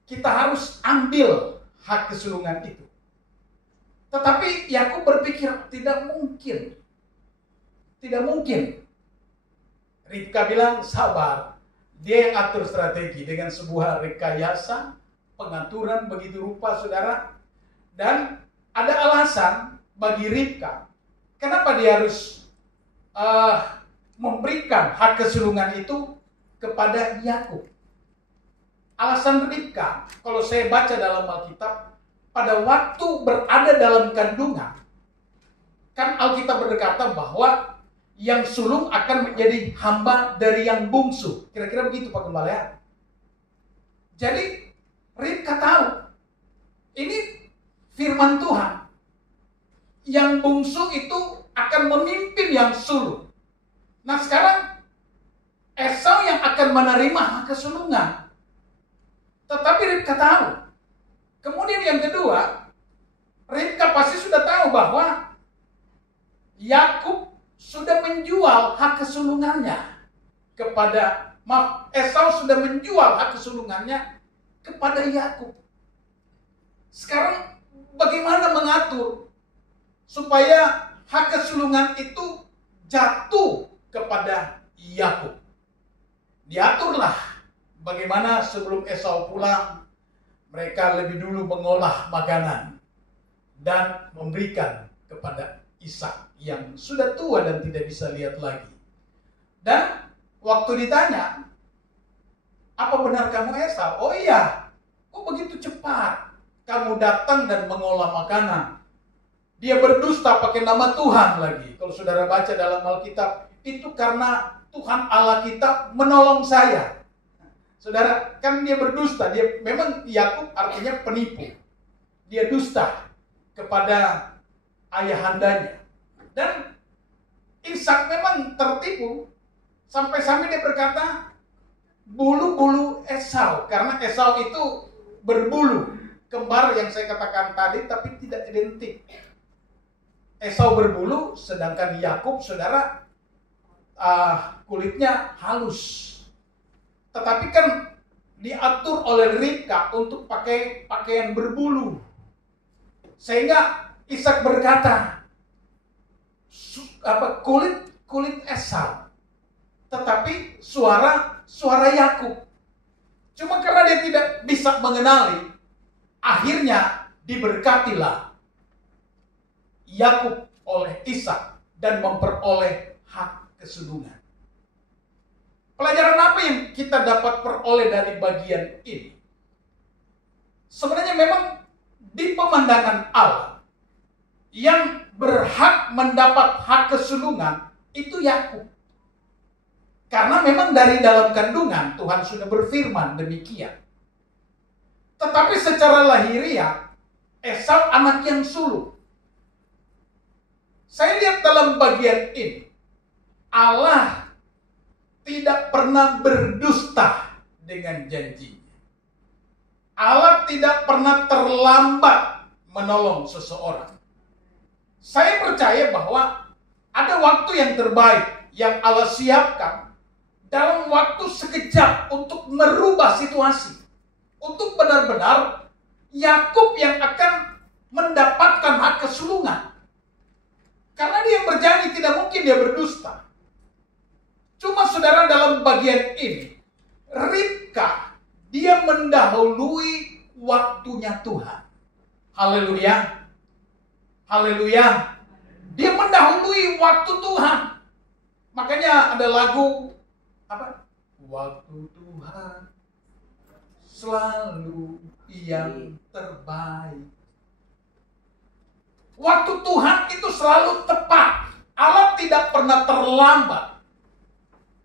kita harus ambil hak kesulungan itu. Tetapi Yakub berpikir tidak mungkin. Tidak mungkin. Ribka bilang sabar. Dia yang atur strategi dengan sebuah rekayasa, pengaturan begitu rupa, saudara. Dan ada alasan bagi Ribka. Kenapa dia harus memberikan hak kesulungan itu kepada Yakub? Alasan Ribka, kalau saya baca dalam Alkitab, pada waktu berada dalam kandungan, kan Alkitab berkata bahwa yang sulung akan menjadi hamba dari yang bungsu. Kira-kira begitu Pak Gembala ya. Jadi Ribka tahu ini firman Tuhan. Yang bungsu itu akan memimpin yang sulung. Nah sekarang Esau yang akan menerima hak kesulungan. Tetapi Ribka tahu. Kemudian yang kedua, Ribka pasti sudah tahu bahwa Yakub sudah menjual hak kesulungannya kepada, Esau sudah menjual hak kesulungannya kepada Yakub. Sekarang bagaimana mengatur supaya hak kesulungan itu jatuh kepada Yakub? Diaturlah bagaimana sebelum Esau pulang, mereka lebih dulu mengolah makanan dan memberikan kepada Ishak yang sudah tua dan tidak bisa lihat lagi. Dan waktu ditanya, apa benar kamu Esau? Oh iya, kok begitu cepat kamu datang dan mengolah makanan? Dia berdusta pakai nama Tuhan lagi. Kalau saudara baca dalam Alkitab, itu karena Tuhan Allah kita menolong saya. Saudara, kan dia berdusta. Dia memang Yakub artinya penipu. Dia dusta kepada ayahandanya. Dan Ishak memang tertipu. Sampai-sampai dia berkata, bulu-bulu Esau. Karena Esau itu berbulu. Kembar yang saya katakan tadi, tapi tidak identik. Esau berbulu, sedangkan Yakub, saudara, kulitnya halus. Tetapi kan diatur oleh Ribka untuk pakai pakaian berbulu. Sehingga Ishak berkata, kulit Esau, tetapi suara Yakub. Cuma karena dia tidak bisa mengenali, akhirnya diberkatilah Yakub oleh Ishak dan memperoleh hak kesulungan. Pelajaran apa yang kita dapat peroleh dari bagian ini? Sebenarnya memang di pemandangan Allah, yang berhak mendapat hak kesulungan itu Yakub. Karena memang dari dalam kandungan Tuhan sudah berfirman demikian. Tetapi secara lahiriah, Esau anak yang sulung. Saya lihat dalam bagian ini, Allah tidak pernah berdusta dengan janjinya. Allah tidak pernah terlambat menolong seseorang. Saya percaya bahwa ada waktu yang terbaik yang Allah siapkan dalam waktu sekejap untuk merubah situasi. Untuk benar-benar Yakub yang akan mendapatkan hak kesulungan. Karena dia berjanji tidak mungkin dia berdusta. Cuma saudara dalam bagian ini, Ribka, dia mendahului waktunya Tuhan. Haleluya. Haleluya. Dia mendahului waktu Tuhan. Makanya ada lagu, apa? Waktu Tuhan selalu yang terbaik. Waktu Tuhan itu selalu tepat. Allah tidak pernah terlambat.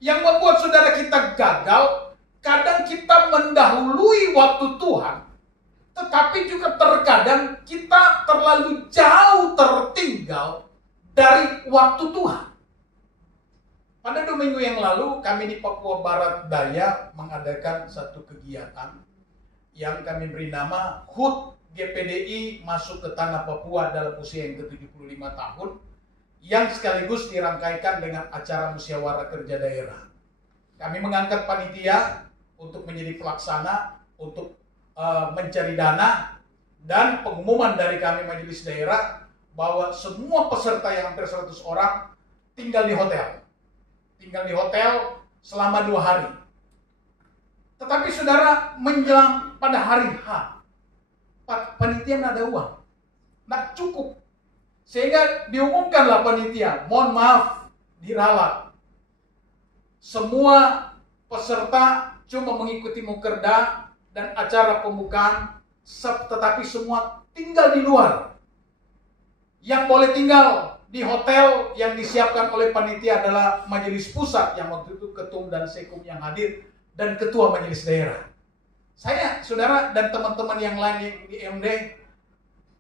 Yang membuat saudara kita gagal, kadang kita mendahului waktu Tuhan, tetapi juga terkadang kita terlalu jauh tertinggal dari waktu Tuhan. Pada 2 minggu yang lalu, kami di Papua Barat Daya mengadakan satu kegiatan yang kami beri nama HUT GPDI masuk ke tanah Papua dalam usia yang ke-75 tahun, yang sekaligus dirangkaikan dengan acara musyawarah kerja daerah. Kami mengangkat panitia untuk menjadi pelaksana, untuk mencari dana, dan pengumuman dari kami majelis daerah bahwa semua peserta yang hampir 100 orang tinggal di hotel. tinggal di hotel selama 2 hari. Tetapi saudara, menjelang pada hari H, panitia nggak ada uang, nggak cukup. Sehingga diumumkanlah panitia, mohon maaf, diralat. Semua peserta cuma mengikuti mukerda dan acara pembukaan, tetapi semua tinggal di luar. Yang boleh tinggal di hotel yang disiapkan oleh panitia adalah majelis pusat, yang waktu itu ketum dan sekum yang hadir, dan ketua majelis daerah. Saya, saudara, dan teman-teman yang lain di MD,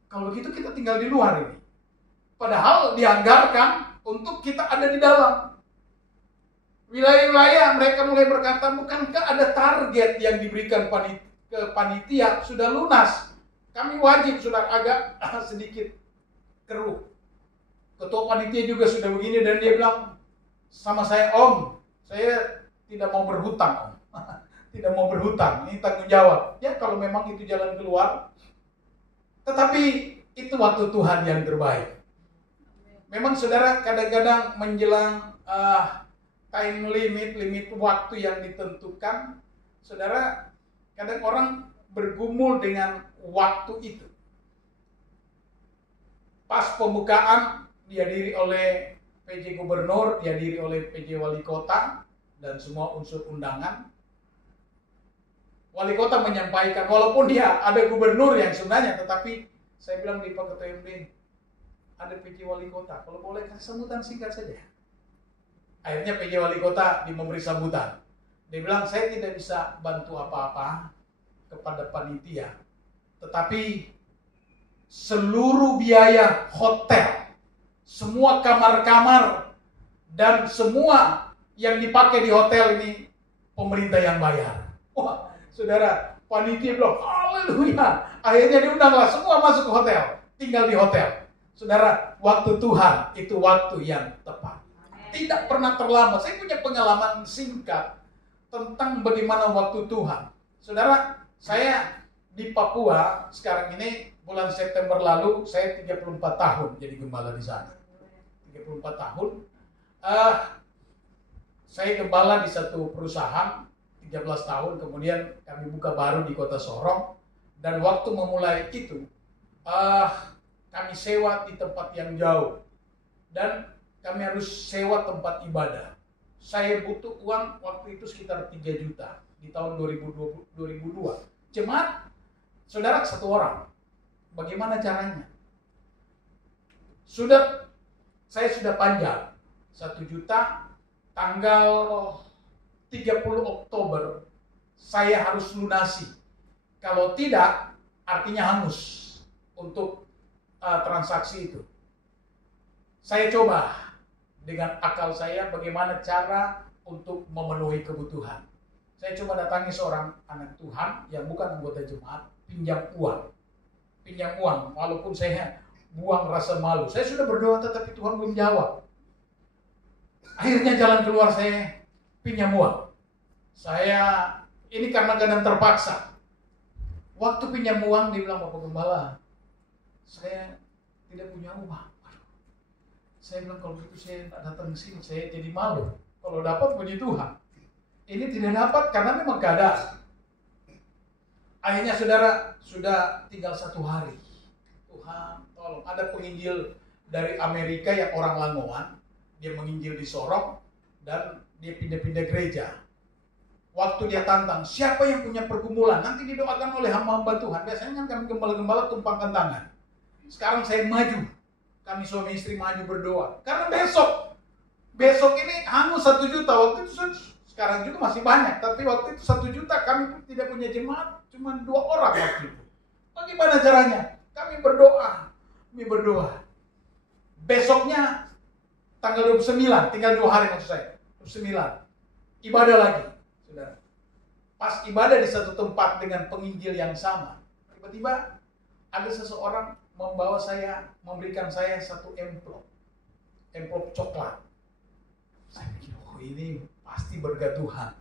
kalau begitu kita tinggal di luar ini. Padahal dianggarkan untuk kita ada di dalam. Wilayah-wilayah mereka mulai berkata, bukankah ada target yang diberikan ke panitia sudah lunas? Kami wajib, sudah agak sedikit keruh. Ketua panitia juga sudah begini dan dia bilang sama saya, Om, saya tidak mau berhutang, Om. Tidak mau berhutang, ini tanggung jawab. Ya kalau memang itu jalan keluar. Tetapi itu waktu Tuhan yang terbaik. Memang saudara, kadang-kadang menjelang time limit waktu yang ditentukan, saudara, kadang orang bergumul dengan waktu itu. Pas pembukaan dihadiri oleh PJ Gubernur, dihadiri oleh PJ Wali Kota, dan semua unsur undangan. Wali Kota menyampaikan, walaupun dia ada gubernur yang sebenarnya, tetapi saya bilang di Pak Ketua MD, ada PJ Wali Kota, kalau boleh kasih sambutan singkat saja. Akhirnya PJ Wali Kota memberi sambutan. Dia bilang, saya tidak bisa bantu apa-apa kepada panitia, tetapi seluruh biaya hotel, semua kamar-kamar, dan semua yang dipakai di hotel ini pemerintah yang bayar. Wah, saudara, panitia bilang, haleluya. Akhirnya diundanglah semua masuk ke hotel, tinggal di hotel. Saudara, waktu Tuhan itu waktu yang tepat. Tidak pernah terlambat. Saya punya pengalaman singkat tentang bagaimana waktu Tuhan. Saudara, saya di Papua sekarang ini, bulan September lalu, saya 34 tahun jadi gembala di sana. 34 tahun. Saya gembala di satu perusahaan 13 tahun, kemudian kami buka baru di kota Sorong. Dan waktu memulai itu, kami sewa di tempat yang jauh. Dan kami harus sewa tempat ibadah. Saya butuh uang waktu itu sekitar 3 juta di tahun 2002. Jemaat, saudara, 1 orang. Bagaimana caranya? Saya sudah panjang 1 juta, tanggal 30 Oktober saya harus lunasi. Kalau tidak, artinya hangus untuk transaksi itu. Saya coba dengan akal saya bagaimana cara untuk memenuhi kebutuhan. Saya coba datangi seorang anak Tuhan yang bukan anggota jemaat, pinjam uang, walaupun saya buang rasa malu. Saya sudah berdoa tetapi Tuhan belum jawab. Akhirnya jalan keluar, saya pinjam uang. Saya ini karena keadaan terpaksa. Waktu pinjam uang dia bilang, Bapak Gembala, saya tidak punya uang. Saya bilang, kalau gitu saya tak datang ke sini, saya jadi malu. Kalau dapat, puji Tuhan. Ini tidak dapat karena memang keadaan. Akhirnya saudara, sudah tinggal 1 hari. Tuhan, tolong. Ada penginjil dari Amerika yang orang Langoan. Dia menginjil di Sorong dan dia pindah-pindah gereja. Waktu dia tantang, siapa yang punya pergumulan, nanti didoakan oleh hamba-hamba Tuhan. Biasanya kan kami gembala-gembala tumpangkan tangan. Sekarang saya maju. Kami suami istri maju berdoa. Karena besok ini hangus 1 juta. Waktu itu sekarang juga masih banyak. Tapi waktu itu 1 juta kami tidak punya jemaat. Cuma 2 orang waktu itu. Bagaimana caranya? Kami berdoa. Besoknya tanggal 29, tinggal 2 hari maksud saya. 29. Ibadah lagi. Saudara. Pas ibadah di satu tempat dengan penginjil yang sama. Tiba-tiba ada seseorang memberikan saya 1 amplop coklat. Saya pikir, ini pasti berkat Tuhan.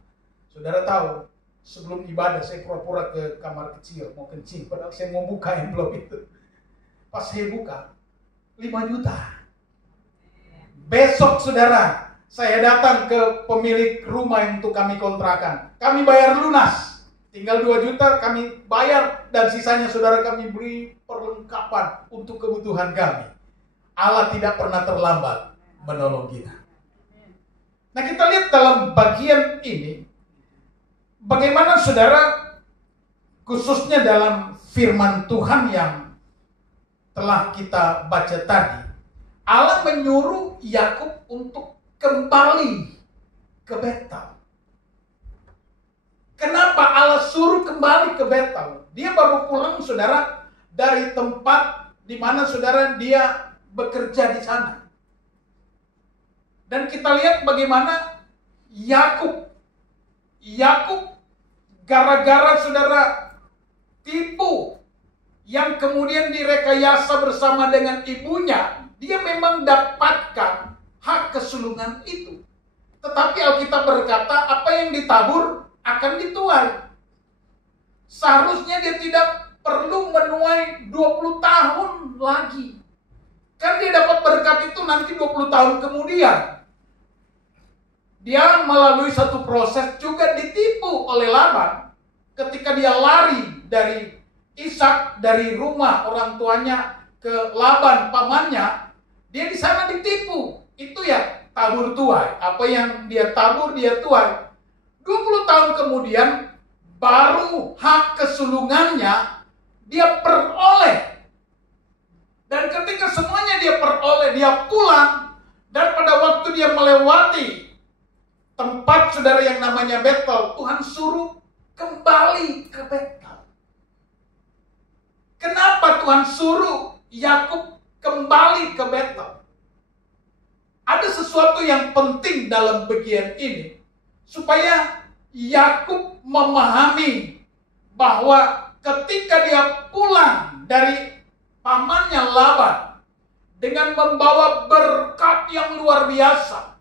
Saudara tahu, sebelum ibadah saya pura-pura ke kamar kecil, mau kencing, padahal saya mau buka amplop itu. Pas saya buka, 5 juta. Besok saudara, Saya datang ke pemilik rumah yang untuk kami kontrakan. Kami bayar lunas. Tinggal 2 juta kami bayar dan sisanya saudara kami beri perlengkapan untuk kebutuhan kami. Allah tidak pernah terlambat menolong kita. Nah, kita lihat dalam bagian ini bagaimana saudara, khususnya dalam firman Tuhan yang telah kita baca tadi, Allah menyuruh Yakub untuk kembali ke Betel. Kenapa Allah suruh kembali ke Betel? Dia baru pulang saudara dari tempat di mana saudara dia bekerja di sana. Dan kita lihat bagaimana Yakub gara-gara saudara tipu yang kemudian direkayasa bersama dengan ibunya, dia memang dapatkan hak kesulungan itu. Tetapi Alkitab berkata, apa yang ditabur akan dituai. Seharusnya dia tidak perlu menuai 20 tahun lagi. Kan dia dapat berkat itu nanti 20 tahun kemudian. Dia melalui satu proses juga ditipu oleh Laban. Ketika dia lari dari Ishak, dari rumah orang tuanya ke Laban pamannya, dia di sana ditipu. Itu ya tabur tuai. Apa yang dia tabur dia tuai. 20 tahun kemudian baru hak kesulungannya dia peroleh. Dan ketika semuanya dia peroleh, dia pulang, dan pada waktu dia melewati tempat saudara yang namanya Betel, Tuhan suruh kembali ke Betel. Kenapa Tuhan suruh Yakub kembali ke Betel? Ada sesuatu yang penting dalam bagian ini, supaya Yakub memahami bahwa ketika dia pulang dari pamannya Laban dengan membawa berkat yang luar biasa,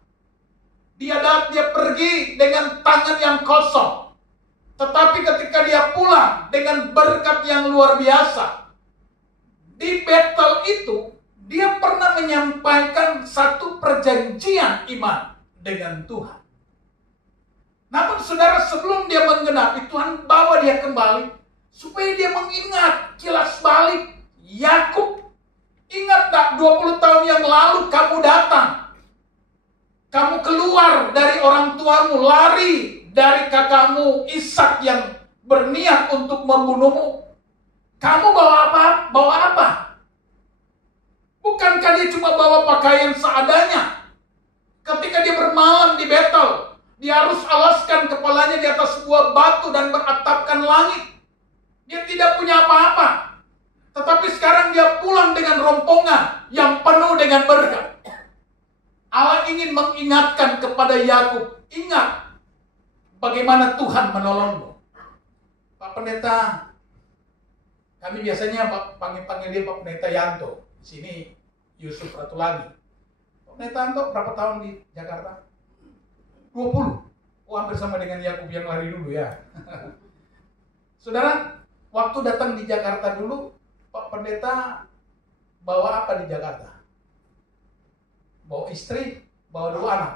dia pergi dengan tangan yang kosong. Tetapi ketika dia pulang dengan berkat yang luar biasa, di Betel itu dia pernah menyampaikan satu perjanjian iman dengan Tuhan. Namun saudara, sebelum dia menggenapi, Tuhan bawa dia kembali supaya dia mengingat kilas balik. Yakub, ingat tak 20 tahun yang lalu kamu datang, kamu keluar dari orang tuamu, lari dari kakakmu Ishak yang berniat untuk membunuhmu. Kamu bawa apa? Bawa apa? Bukankah dia cuma bawa pakaian seadanya? Ketika dia bermalam di Betel, dia harus alaskan kepalanya di atas sebuah batu dan beratapkan langit. Dia tidak punya apa-apa. Tetapi sekarang dia pulang dengan rombongan yang penuh dengan berkat. Allah ingin mengingatkan kepada Yakub, ingat bagaimana Tuhan menolongmu. Pak Pendeta, kami biasanya panggil dia Pak Pendeta Yanto. Di sini Yusuf Ratulani. Pak Pendeta Yanto berapa tahun di Jakarta? 20. Oh, hampir sama dengan Yakub yang lari dulu ya. Saudara, waktu datang di Jakarta dulu, Pak Pendeta bawa apa di Jakarta? Bawa istri, bawa 2 anak.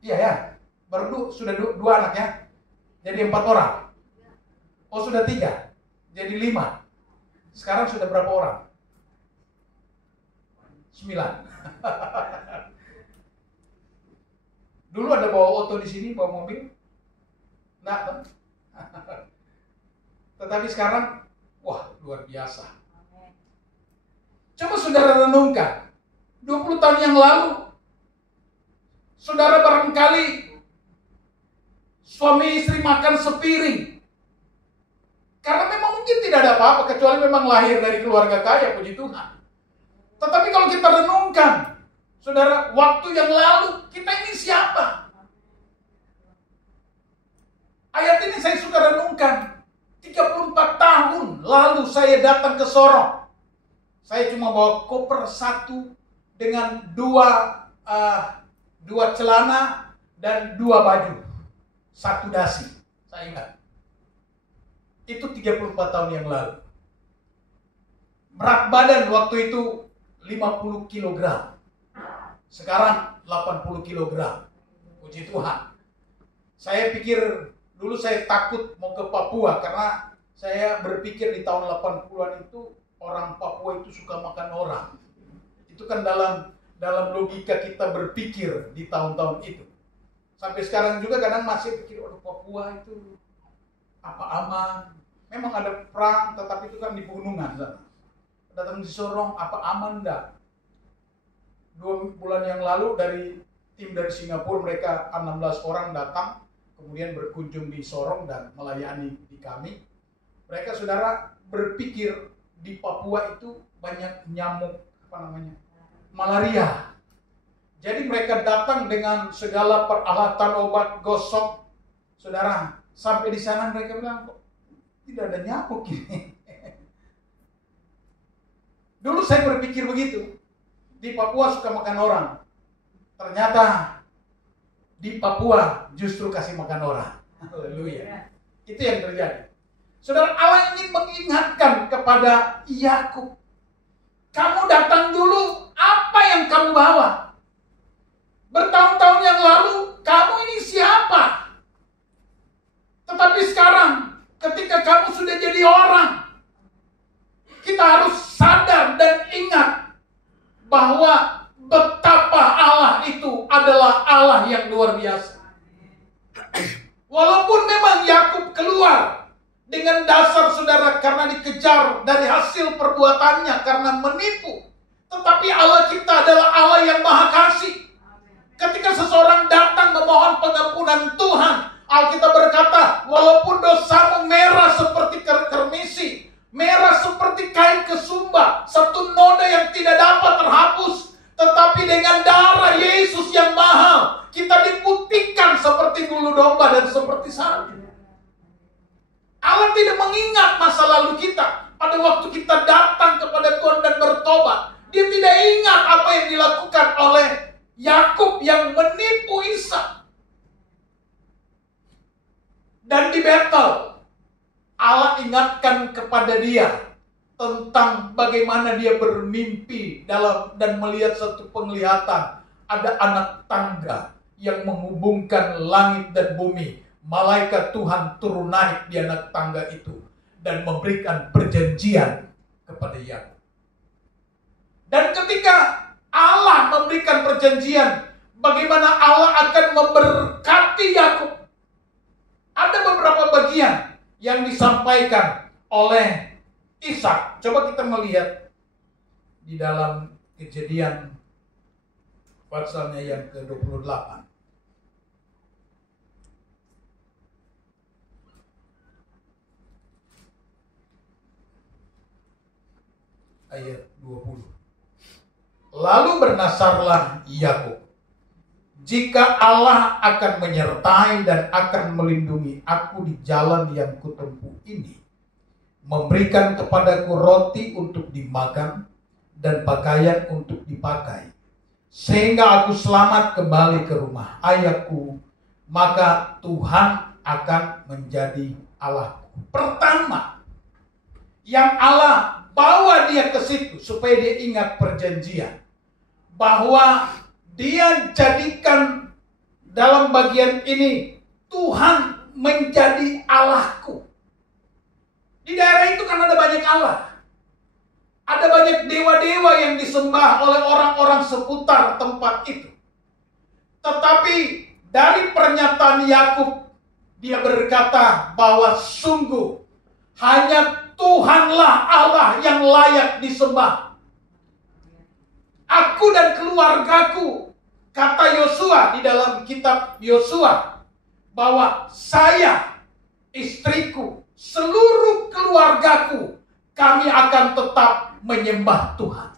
Iya ya, baru sudah 2 anak ya. Jadi 4 orang. Oh, sudah 3. Jadi 5. Sekarang sudah berapa orang? 9. Dulu ada bawa oto di sini, bawa mobil? Enggak kan? Tetapi sekarang, wah, luar biasa. Coba saudara renungkan. 20 tahun yang lalu, saudara barangkali suami istri makan sepiring. Karena memang mungkin tidak ada apa-apa, kecuali memang lahir dari keluarga kaya, puji Tuhan. Tetapi kalau kita renungkan, saudara, waktu yang lalu, kita ini siapa? Ayat ini saya suka renungkan. 34 tahun lalu saya datang ke Sorong. Saya cuma bawa koper 1 dengan 2 celana dan 2 baju. 1 dasi. Saya ingat. Itu 34 tahun yang lalu. Berat badan waktu itu 50 kg. Sekarang 80 kilogram. Puji Tuhan. Saya pikir dulu saya takut mau ke Papua karena saya berpikir di tahun 80-an itu orang Papua itu suka makan orang. Itu kan dalam logika kita berpikir di tahun-tahun itu. Sampai sekarang juga kadang masih pikir Papua itu apa aman. Memang ada perang, tetapi itu kan di pegunungan sana. Datang di Sorong, apa aman enggak? 2 bulan yang lalu tim dari Singapura, mereka 16 orang datang, kemudian berkunjung di Sorong dan melayani di kami. Mereka saudara berpikir di Papua itu banyak nyamuk, malaria. Jadi mereka datang dengan segala peralatan obat gosok. Saudara, sampai di sana mereka bilang, kok tidak ada nyamuk ini. Dulu saya berpikir begitu. Di Papua suka makan orang. Ternyata di Papua justru kasih makan orang. Haleluya. Itu yang terjadi. Saudara, Allah ingin mengingatkan kepada Yakub. Kamu datang dulu, apa yang kamu bawa? Bertahun-tahun yang lalu, kamu ini siapa? Tetapi sekarang, ketika kamu sudah jadi orang, kita harus sadar dan ingat bahwa betapa Allah itu adalah Allah yang luar biasa. Walaupun memang Yakub keluar dengan dasar saudara karena dikejar dari hasil perbuatannya karena menipu, tetapi Allah kita adalah Allah yang maha kasih. Ketika seseorang datang memohon pengampunan Tuhan, Alkitab berkata, walaupun dosamu merah seperti kermisi, merah seperti kain kesumba, satu noda yang tidak dapat terhapus, tetapi dengan darah Yesus yang mahal, kita diputihkan seperti bulu domba dan seperti salju. Allah tidak mengingat masa lalu kita. Pada waktu kita datang kepada Tuhan dan bertobat, Dia tidak ingat apa yang dilakukan oleh Yakub yang menipu Ishak. Dan di Betel, Allah ingatkan kepada dia tentang bagaimana dia bermimpi dan melihat satu penglihatan. Ada anak tangga yang menghubungkan langit dan bumi. Malaikat Tuhan turun naik di anak tangga itu dan memberikan perjanjian kepada Yakub. Dan ketika Allah memberikan perjanjian, bagaimana Allah akan memberkati Yakub, ada beberapa bagian yang disampaikan oleh Ishak. Coba kita melihat di dalam Kejadian pasalnya yang ke-28. Ayat 20. Lalu bernasarlah Yakub, jika Allah akan menyertai dan akan melindungi aku di jalan yang kutempuh ini, memberikan kepadaku roti untuk dimakan dan pakaian untuk dipakai, sehingga aku selamat kembali ke rumah ayahku, maka Tuhan akan menjadi Allahku. Pertama, yang Allah bawa dia ke situ supaya dia ingat perjanjian, bahwa dia jadikan dalam bagian ini Tuhan menjadi Allahku. Di daerah itu kan ada banyak Allah. Ada banyak dewa-dewa yang disembah oleh orang-orang seputar tempat itu. Tetapi dari pernyataan Yakub, dia berkata bahwa sungguh hanya Tuhanlah Allah yang layak disembah. Aku dan keluargaku, kata Yosua di dalam kitab Yosua, bahwa saya, istriku, seluruh keluargaku, kami akan tetap menyembah Tuhan.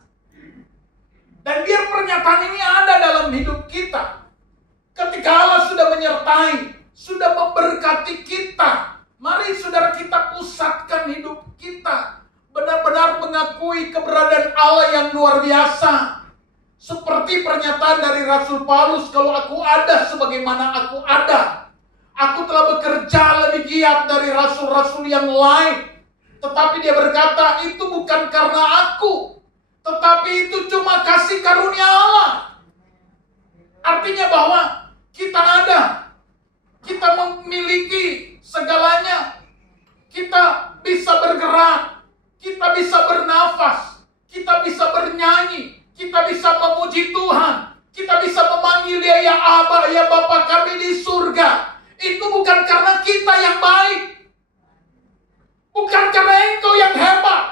Dan biar pernyataan ini ada dalam hidup kita. Ketika Allah sudah menyertai, sudah memberkati kita, mari saudara kita pusatkan hidup kita. Benar-benar mengakui keberadaan Allah yang luar biasa. Seperti pernyataan dari Rasul Paulus, kalau aku ada sebagaimana aku ada. Aku telah bekerja lebih giat dari rasul-rasul yang lain. Tetapi dia berkata, itu bukan karena aku, tetapi itu cuma kasih karunia Allah. Artinya bahwa kita ada, kita memiliki segalanya, kita bisa bergerak, kita bisa bernafas, kita bisa bernyanyi, kita bisa memuji Tuhan, kita bisa memanggil Dia ya Aba, ya Bapa kami di surga. Itu bukan karena kita yang baik, bukan karena engkau yang hebat.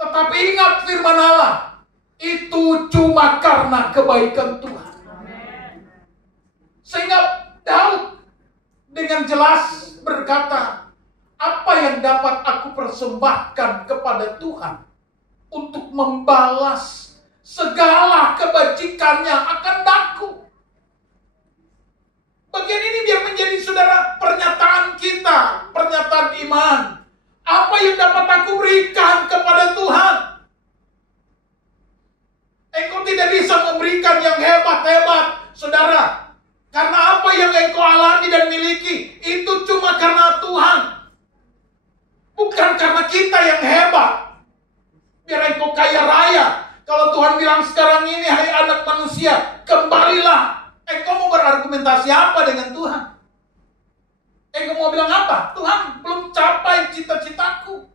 Tetapi ingat firman Allah, itu cuma karena kebaikan Tuhan. Sehingga Daud dengan jelas berkata, apa yang dapat aku persembahkan kepada Tuhan untuk membalas segala kebajikannya akan daku. Bagian ini biar menjadi saudara pernyataan kita, pernyataan iman. Apa yang dapat aku berikan kepada Tuhan? Engkau tidak bisa memberikan yang hebat-hebat, saudara. Karena apa yang engkau alami dan miliki, itu cuma karena Tuhan. Bukan karena kita yang hebat. Biar engkau kaya raya. Kalau Tuhan bilang sekarang ini, hai anak manusia, kembalilah. Engkau mau berargumentasi apa dengan Tuhan? Engkau mau bilang apa? Tuhan belum capai cita-citaku.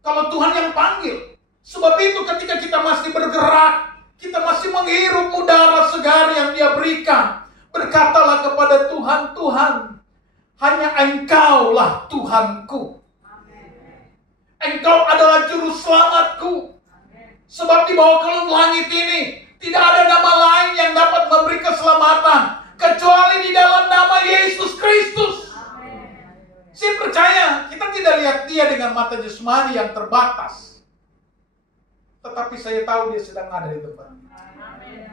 Kalau Tuhan yang panggil. Sebab itu ketika kita masih bergerak, kita masih menghirup udara segar yang Dia berikan, berkatalah kepada Tuhan, Tuhan, hanya Engkaulah Tuhanku. Engkau adalah juru selamatku. Sebab di bawah kolong langit ini tidak ada nama lain yang dapat memberi keselamatan kecuali di dalam nama Yesus Kristus. Saya percaya kita tidak lihat Dia dengan mata jasmani yang terbatas, tetapi saya tahu Dia sedang ada di tempat ini.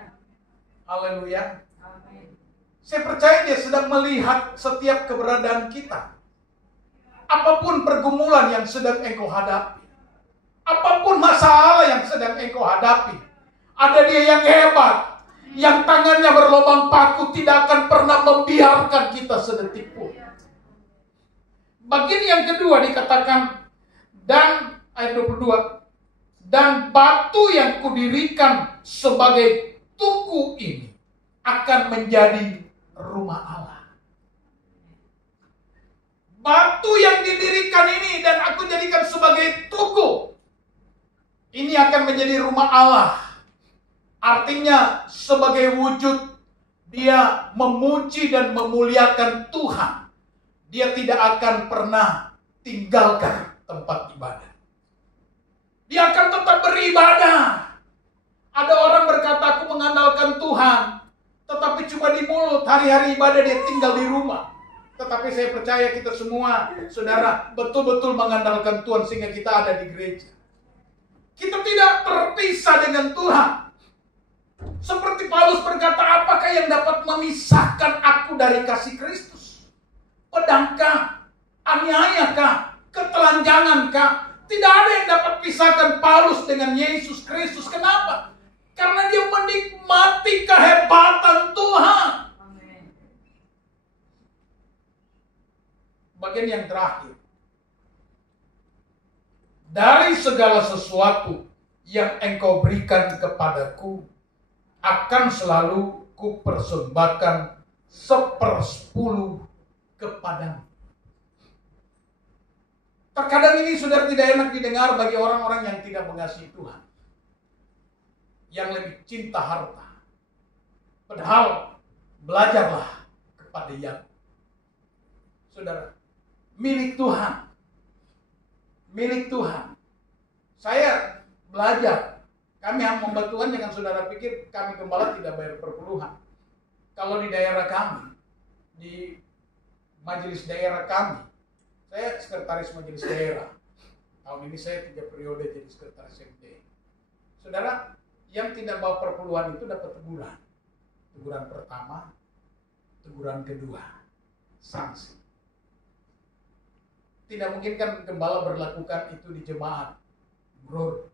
Haleluya. Saya percaya Dia sedang melihat setiap keberadaan kita. Apapun pergumulan yang sedang engkau hadapi, apapun masalah yang sedang engkau hadapi, ada Dia yang hebat, yang tangannya berlobang paku, tidak akan pernah membiarkan kita sedetik pun. Bagian yang kedua dikatakan, dan ayat 22, dan batu yang kudirikan sebagai tugu ini akan menjadi rumah Allah. Batu yang didirikan ini dan aku jadikan sebagai tugu, ini akan menjadi rumah Allah. Artinya sebagai wujud Dia memuji dan memuliakan Tuhan. Dia tidak akan pernah tinggalkan tempat ibadah. Dia akan tetap beribadah. Ada orang berkata, aku mengandalkan Tuhan, tetapi cuma di mulut, hari-hari ibadah dia tinggal di rumah. Tetapi saya percaya kita semua, saudara, betul-betul mengandalkan Tuhan sehingga kita ada di gereja. Kita tidak terpisah dengan Tuhan. Seperti Paulus berkata, apakah yang dapat memisahkan aku dari kasih Kristus? Pedangkah? Aniayakah? Ketelanjangankah? Tidak ada yang dapat pisahkan Paulus dengan Yesus Kristus. Kenapa? Karena dia menikmati kehebatan Tuhan. Bagian yang terakhir. Dari segala sesuatu yang engkau berikan kepadaku, akan selalu kupersembahkan 1/10 kepadamu. Terkadang ini sudah tidak enak didengar bagi orang-orang yang tidak mengasihi Tuhan, yang lebih cinta harta. Padahal belajarlah kepada Yakub. Saudara, milik Tuhan. Milik Tuhan. Saya belajar. Kami hamba Tuhan, jangan saudara pikir kami gembala tidak bayar perpuluhan. Kalau di daerah kami, di majelis daerah kami, saya sekretaris majelis daerah. Tahun ini saya 3 periode jadi sekretaris MD. Saudara, yang tidak bawa perpuluhan itu dapat teguran. Teguran pertama, teguran kedua, sanksi. Tidak mungkin kan gembala berlakukan itu di jemaat. Bro,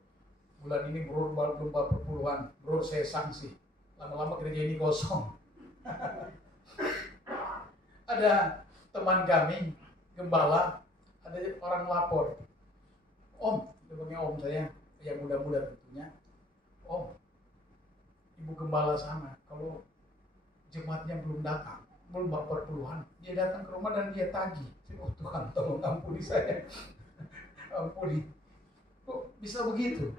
bulan ini bro belum bawa perpuluhan, bro saya sanksi. Lama-lama gereja ini kosong. Ada teman kami, gembala, ada orang lapor. Om, namanya om saya, yang muda-muda tentunya. Om, Ibu Gembala sana, kalau jemaatnya belum datang, belum perpuluhan, dia datang ke rumah dan dia tagih. Oh Tuhan, tolong ampuni saya. Ampuni. Kok bisa begitu?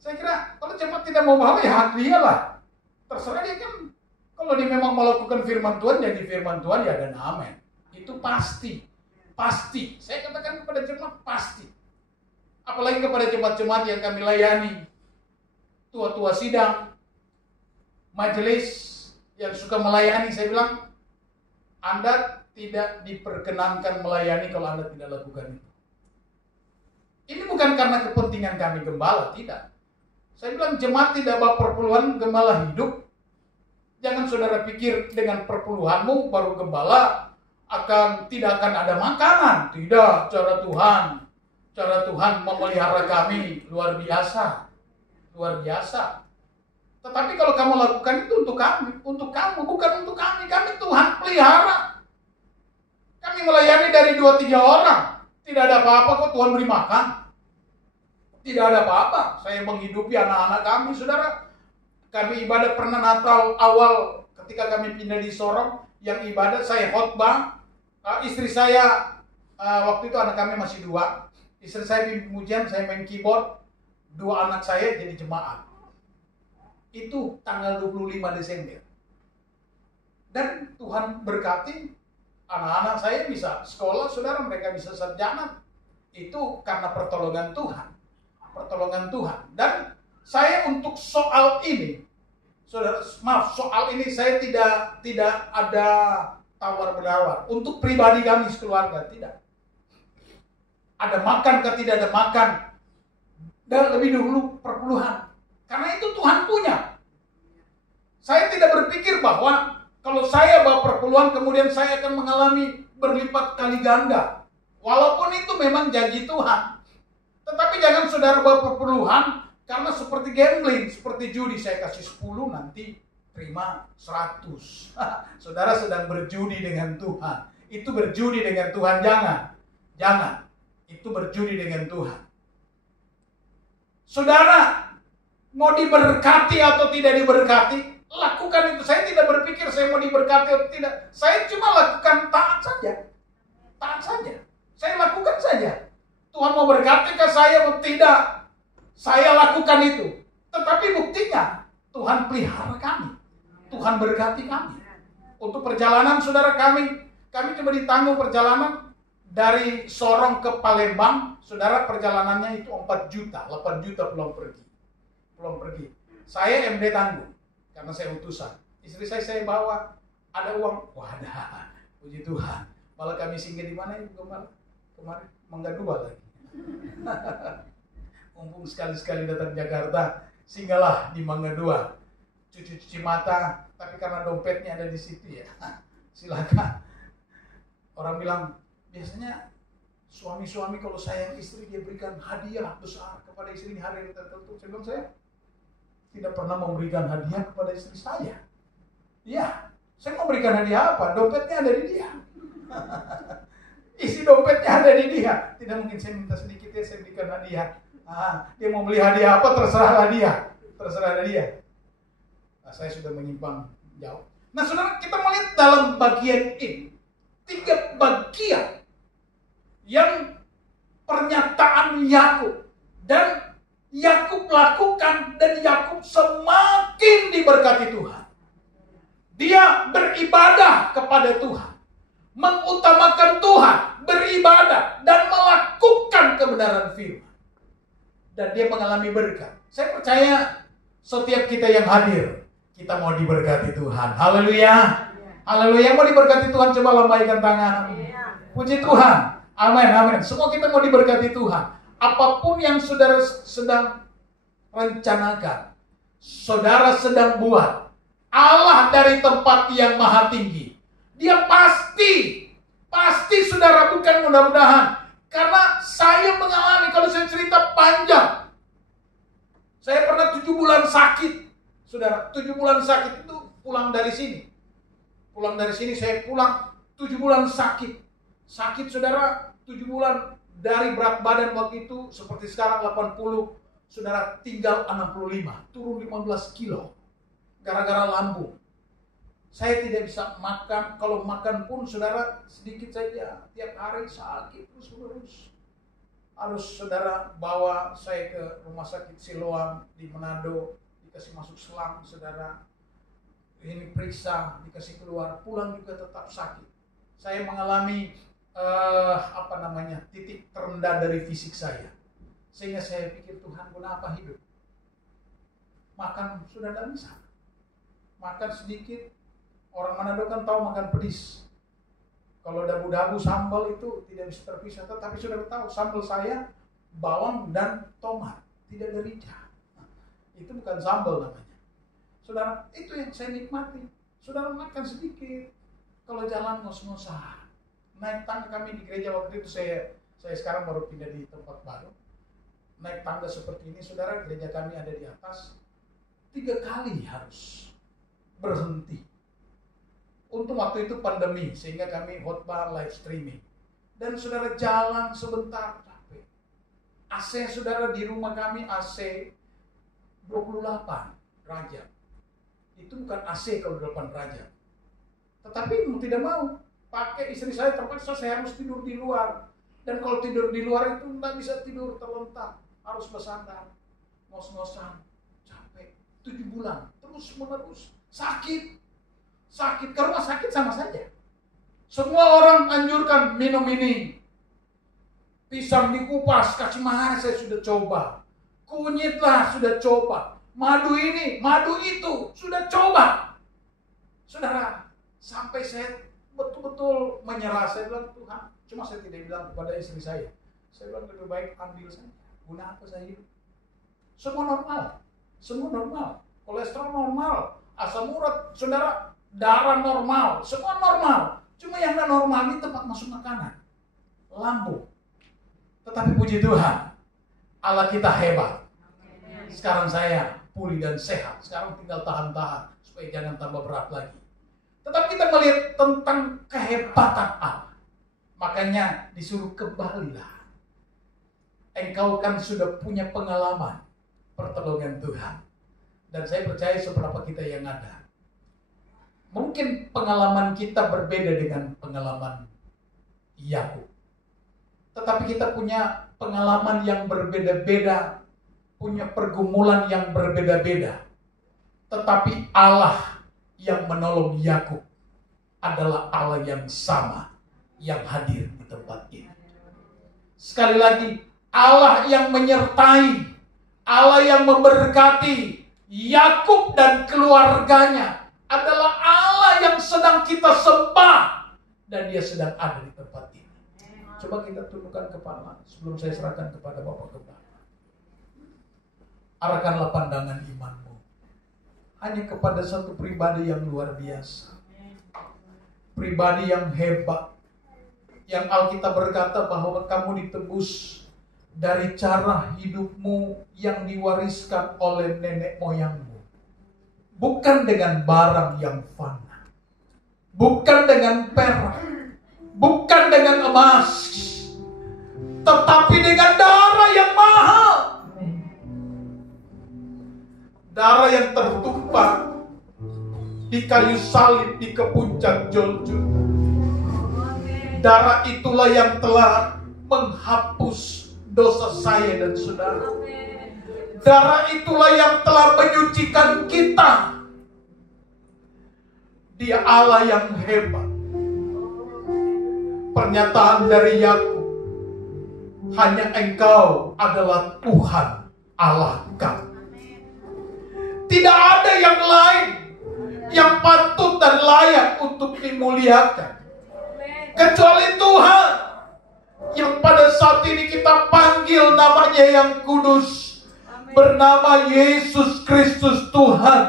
Saya kira kalau jemaat tidak mau paham, ya dia lah. Terserah dia kan. Kalau dia memang melakukan firman Tuhan, jadi firman Tuhan ya dan amin. Itu pasti. Pasti. Saya katakan kepada jemaat pasti. Apalagi kepada jemaat-jemaat yang kami layani. Tua-tua sidang, majelis yang suka melayani, saya bilang, Anda tidak diperkenankan melayani kalau Anda tidak lakukan itu. Ini bukan karena kepentingan kami gembala, tidak. Saya bilang jemaat tidak bawa perpuluhan, gembala hidup. Jangan saudara pikir dengan perpuluhanmu baru gembala tidak akan ada makanan. Tidak, cara Tuhan memelihara kami luar biasa. Luar biasa. Tetapi kalau kamu lakukan itu untuk kamu, bukan untuk kami. Kami Tuhan pelihara. Kami melayani dari 2-3 orang. Tidak ada apa-apa kok Tuhan beri makan. Tidak ada apa-apa. Saya menghidupi anak-anak kami, saudara. Kami ibadah pernah Natal awal ketika kami pindah di Sorong. Yang ibadah saya khotbah. Istri saya, waktu itu anak kami masih 2. Istri saya pimpin pujian, saya main keyboard. 2 anak saya jadi jemaat. Itu tanggal 25 Desember. Dan Tuhan berkati anak-anak saya bisa sekolah, saudara, mereka bisa sarjana. Itu karena pertolongan Tuhan. Pertolongan Tuhan. Dan saya untuk soal ini, saudara, soal ini saya tidak ada tawar-menawar. Untuk pribadi kami sekeluarga, tidak. Ada makan atau tidak ada makan. Dan lebih dulu perpuluhan. Karena itu Tuhan punya. Saya tidak berpikir bahwa kalau saya bawa perpuluhan kemudian saya akan mengalami berlipat kali ganda. Walaupun itu memang janji Tuhan. Tetapi jangan saudara bawa perpuluhan karena seperti gambling, seperti judi. Saya kasih 10 nanti terima 100. Saudara sedang berjudi dengan Tuhan. Itu berjudi dengan Tuhan. Jangan. Itu berjudi dengan Tuhan. Saudara mau diberkati atau tidak diberkati, lakukan itu. Saya tidak berpikir saya mau diberkati atau tidak. Saya cuma lakukan taat saja. Taat saja. Saya lakukan saja. Tuhan mau berkati ke saya atau tidak, saya lakukan itu. Tetapi buktinya Tuhan pelihara kami. Tuhan berkati kami. Untuk perjalanan saudara kami coba ditanggung perjalanan dari Sorong ke Palembang. Saudara, perjalanannya itu 4 juta, 8 juta pulang pergi. Saya MD tanggung karena saya utusan. Istri saya bawa, ada uang. Wadah, puji Tuhan. Malah kami singgah di mana Ibu Gembala? Kemarin Mangga 2 lagi. Mumpung sekali-sekali datang Jakarta, singgahlah di Mangga 2. Cuci mata, tapi karena dompetnya ada di situ ya. Silakan. Orang bilang, biasanya suami-suami kalau sayang istri dia berikan hadiah besar kepada istri di hari tertentu. Saya bilang, saya tidak pernah memberikan hadiah kepada istri saya. Ya, saya mau berikan hadiah apa? Dompetnya ada di dia. Isi dompetnya ada di dia. Tidak mungkin saya minta sedikit ya, saya berikan hadiah. Dia mau beli hadiah apa, terserahlah dia. Terserah dia. Nah, saya sudah menyimpang jauh. Nah, saudara, kita melihat dalam bagian ini 3 bagian yang pernyataan Yakub dan Yakub lakukan dan Yakub semakin diberkati Tuhan. Dia beribadah kepada Tuhan, mengutamakan Tuhan, beribadah dan melakukan kebenaran firman. Dan dia mengalami berkat. Saya percaya setiap kita yang hadir, kita mau diberkati Tuhan. Haleluya. Haleluya. Mau diberkati Tuhan, coba lambaikan tangan. Puji Tuhan. Amin. Semua kita mau diberkati Tuhan. Apapun yang saudara sedang rencanakan, saudara sedang buat, Allah dari tempat yang maha tinggi, dia pasti saudara bukan mudah-mudahan. Karena saya mengalami, kalau saya cerita panjang, saya pernah 7 bulan sakit. Saudara, 7 bulan sakit itu pulang dari sini. Saya pulang 7 bulan sakit. Sakit saudara, 7 bulan dari berat badan waktu itu seperti sekarang 80, saudara tinggal 65, turun 15 kilo. gara-gara lambung. Saya tidak bisa makan, kalau makan pun saudara sedikit saja, tiap hari sakit terus. Harus saudara bawa saya ke rumah sakit Siloam di Manado, dikasih masuk selang saudara. Ini periksa, dikasih keluar, pulang juga tetap sakit. Saya mengalami titik terendah dari fisik saya. Sehingga saya pikir, Tuhan, kenapa hidup? Makan sudah tidak bisa. Makan sedikit. Orang Manado kan tahu makan pedis. Kalau dabu-dabu sambal itu tidak bisa terpisah. Tetapi sudah tahu sambal saya bawang dan tomat, tidak ada rica. Itu bukan sambal namanya. Saudara, itu yang saya nikmati. Saudara makan sedikit. Kalau jalan ngos-ngosan. Naik tangga kami di gereja waktu itu saya sekarang baru pindah di tempat baru. Naik tangga seperti ini, saudara, gereja kami ada di atas. 3 kali harus berhenti. Untung waktu itu pandemi, sehingga kami khotbah live streaming. Dan saudara jalan sebentar, capek. AC saudara di rumah kami AC 28 derajat. Itu bukan AC kalau 8 derajat. Tetapi mau tidak mau, pakai istri saya terpaksa saya harus tidur di luar. Dan kalau tidur di luar itu tidak bisa tidur terlentang. Harus bersandar, ngos-ngosan, capek. 7 bulan, terus menerus, sakit, karena sakit sama saja. Semua orang anjurkan minum ini. Pisang dikupas, kasih mahar saya sudah coba. Kunyitlah sudah coba. Madu ini, madu itu sudah coba. Saudara, sampai saya betul-betul menyerah. Saya bilang, Tuhan, cuma saya tidak bilang kepada istri saya. Saya bilang lebih baik ambil saja. Guna apa saya hidup? Semua normal. Kolesterol normal, asam urat, saudara, darah normal, semua normal. Cuma yang tidak normal ini tempat masuk makanan, lambung. Tetapi puji Tuhan, Allah kita hebat. Sekarang saya pulih dan sehat. Sekarang tinggal tahan-tahan supaya jangan tambah berat lagi. Tetapi kita melihat tentang kehebatan Allah. Makanya disuruh kembalilah. Engkau kan sudah punya pengalaman pertolongan Tuhan. Dan saya percaya seberapa kita yang ada. Mungkin pengalaman kita berbeda dengan pengalaman Yakub. Tetapi kita punya pengalaman yang berbeda-beda, punya pergumulan yang berbeda-beda. Tetapi Allah yang menolong Yakub adalah Allah yang sama yang hadir di tempat ini. Sekali lagi, Allah yang menyertai, Allah yang memberkati Yakub dan keluarganya adalah Allah yang sedang kita sembah dan dia sedang ada di tempat ini. Coba kita tundukkan kepala sebelum saya serahkan kepada Bapak Gembala. Arahkanlah pandangan imanmu hanya kepada satu pribadi yang luar biasa, pribadi yang hebat, yang Alkitab berkata bahwa kamu ditebus dari cara hidupmu yang diwariskan oleh nenek moyangmu. Bukan dengan barang yang fana, bukan dengan perak, bukan dengan emas, tetapi dengan darah yang mahal. Darah yang tertumpah di kayu salib di kepuncak Golgota. Darah itulah yang telah menghapus dosa saya dan saudara. Darah itulah yang telah menyucikan kita. Dia Allah yang hebat. Pernyataan dari Yakub, hanya Engkau adalah Tuhan Allah kami. Tidak ada yang lain yang patut dan layak untuk dimuliakan kecuali Tuhan yang pada saat ini kita panggil namanya yang kudus, bernama Yesus Kristus Tuhan,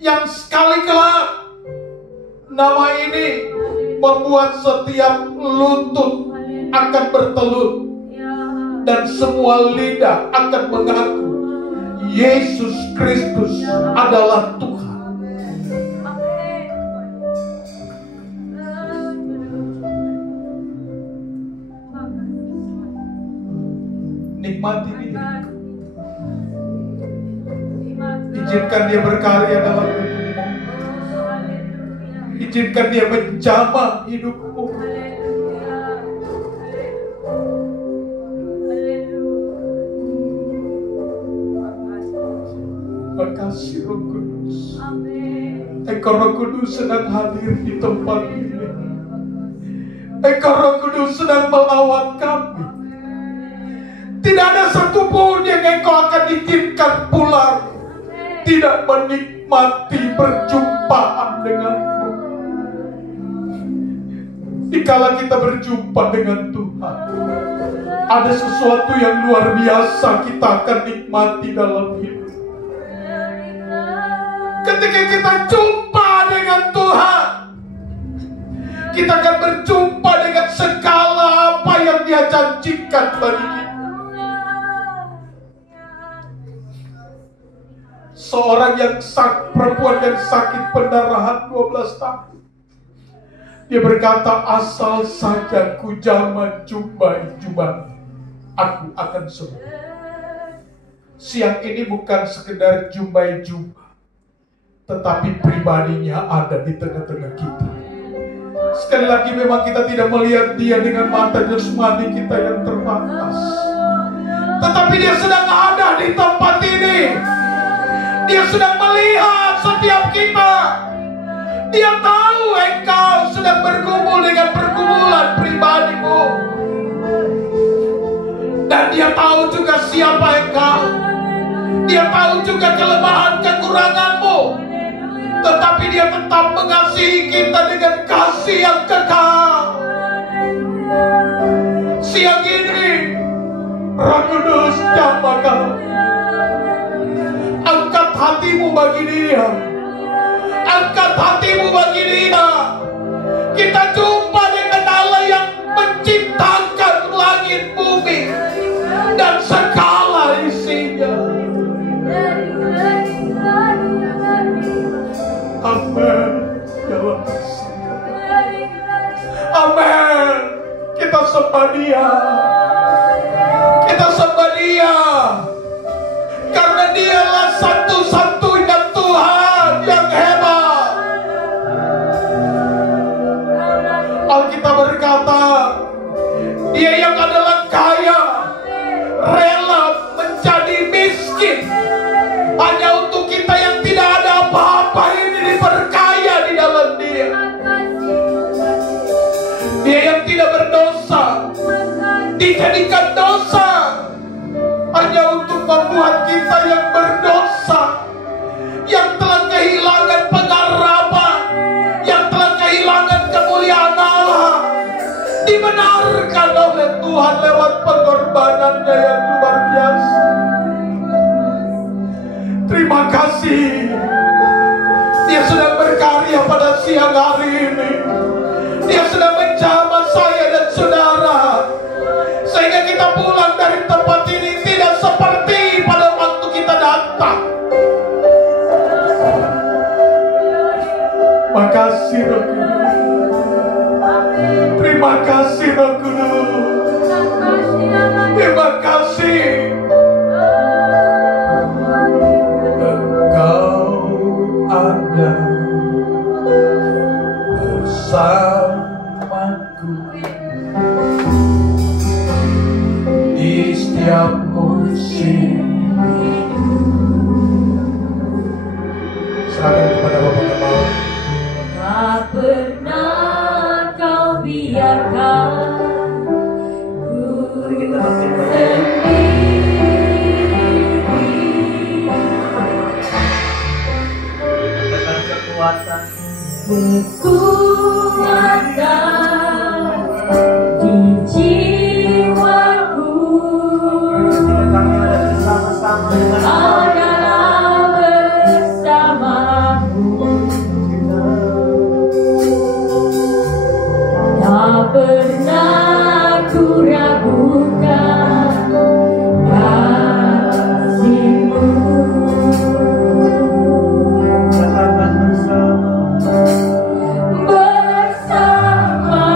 yang sekali kelak nama ini membuat setiap lutut akan bertelut dan semua lidah akan mengaku Yesus Kristus adalah Tuhan. Nikmati ini. Di Izinkan dia berkarya dalam hidupmu. Izinkan dia menjamah hidupmu. Terima kasih Roh Kudus. Engkau Roh Kudus sedang hadir di tempat ini. Engkau Roh Kudus sedang melawat kami. Tidak ada satupun yang Engkau akan izinkan pulang tidak menikmati perjumpaan denganmu. Dikala kita berjumpa dengan Tuhan, ada sesuatu yang luar biasa kita akan nikmati dalam hidup. Ketika kita jumpa dengan Tuhan, kita akan berjumpa dengan segala apa yang Dia janjikan bagi kita. Seorang perempuan yang sakit pendarahan 12 tahun, dia berkata, asal saja ku jumpai jubah, aku akan sembuh. Siang ini bukan sekedar jumpai jubah, tetapi pribadinya ada di tengah-tengah kita. Sekali lagi memang kita tidak melihat dia dengan mata jasmani kita yang terbatas, tetapi dia sedang ada di tempat ini. Dia sedang melihat setiap kita. Dia tahu engkau sedang bergumul dengan pergumulan pribadimu. Dan dia tahu juga siapa engkau. Dia tahu juga kelemahan kekuranganmu. Tetapi dia tetap mengasihi kita dengan kasih yang kekal. Siang ini Roh Kudus jamah kami. Angkat hatimu bagi Dia. Angkat hatimu bagi Dia. Kita jumpa dengan Allah yang menciptakan langit bumi dan segala isinya. Amin. Amin. Kita sembah Dia. Kita sembah Dia. Karena Dialah satu-satunya Tuhan yang hebat. Alkitab berkata, Dia yang adalah kaya rela menjadi miskin hanya untuk kita yang tidak ada apa-apa ini diperkaya di dalam Dia. Dia yang tidak berdosa dijadikan dosa hanya untuk membuat kita yang berdosa, yang telah kehilangan pengharapan, yang telah kehilangan kemuliaan Allah, dibenarkan oleh Tuhan lewat pengorbanannya yang luar biasa. Terima kasih. Dia sedang berkarya pada siang hari ini. Dia sedang menjamah saya dan saudara, sehingga kita pulang dari tempat ini tidak seperti pada waktu kita datang. Makasih Roh Kudus. Terima kasih Roh Kudus. Terima kasih. Engkau ada bersamaku di setiap musim. Serahkan kepada Bapa Kepala. Tak pernah kau biarkan ku sendiri. Dengan kekuatan di jiwaku adalah bersamamu. Tak pernah ku ragukan kasih-Mu. Bersama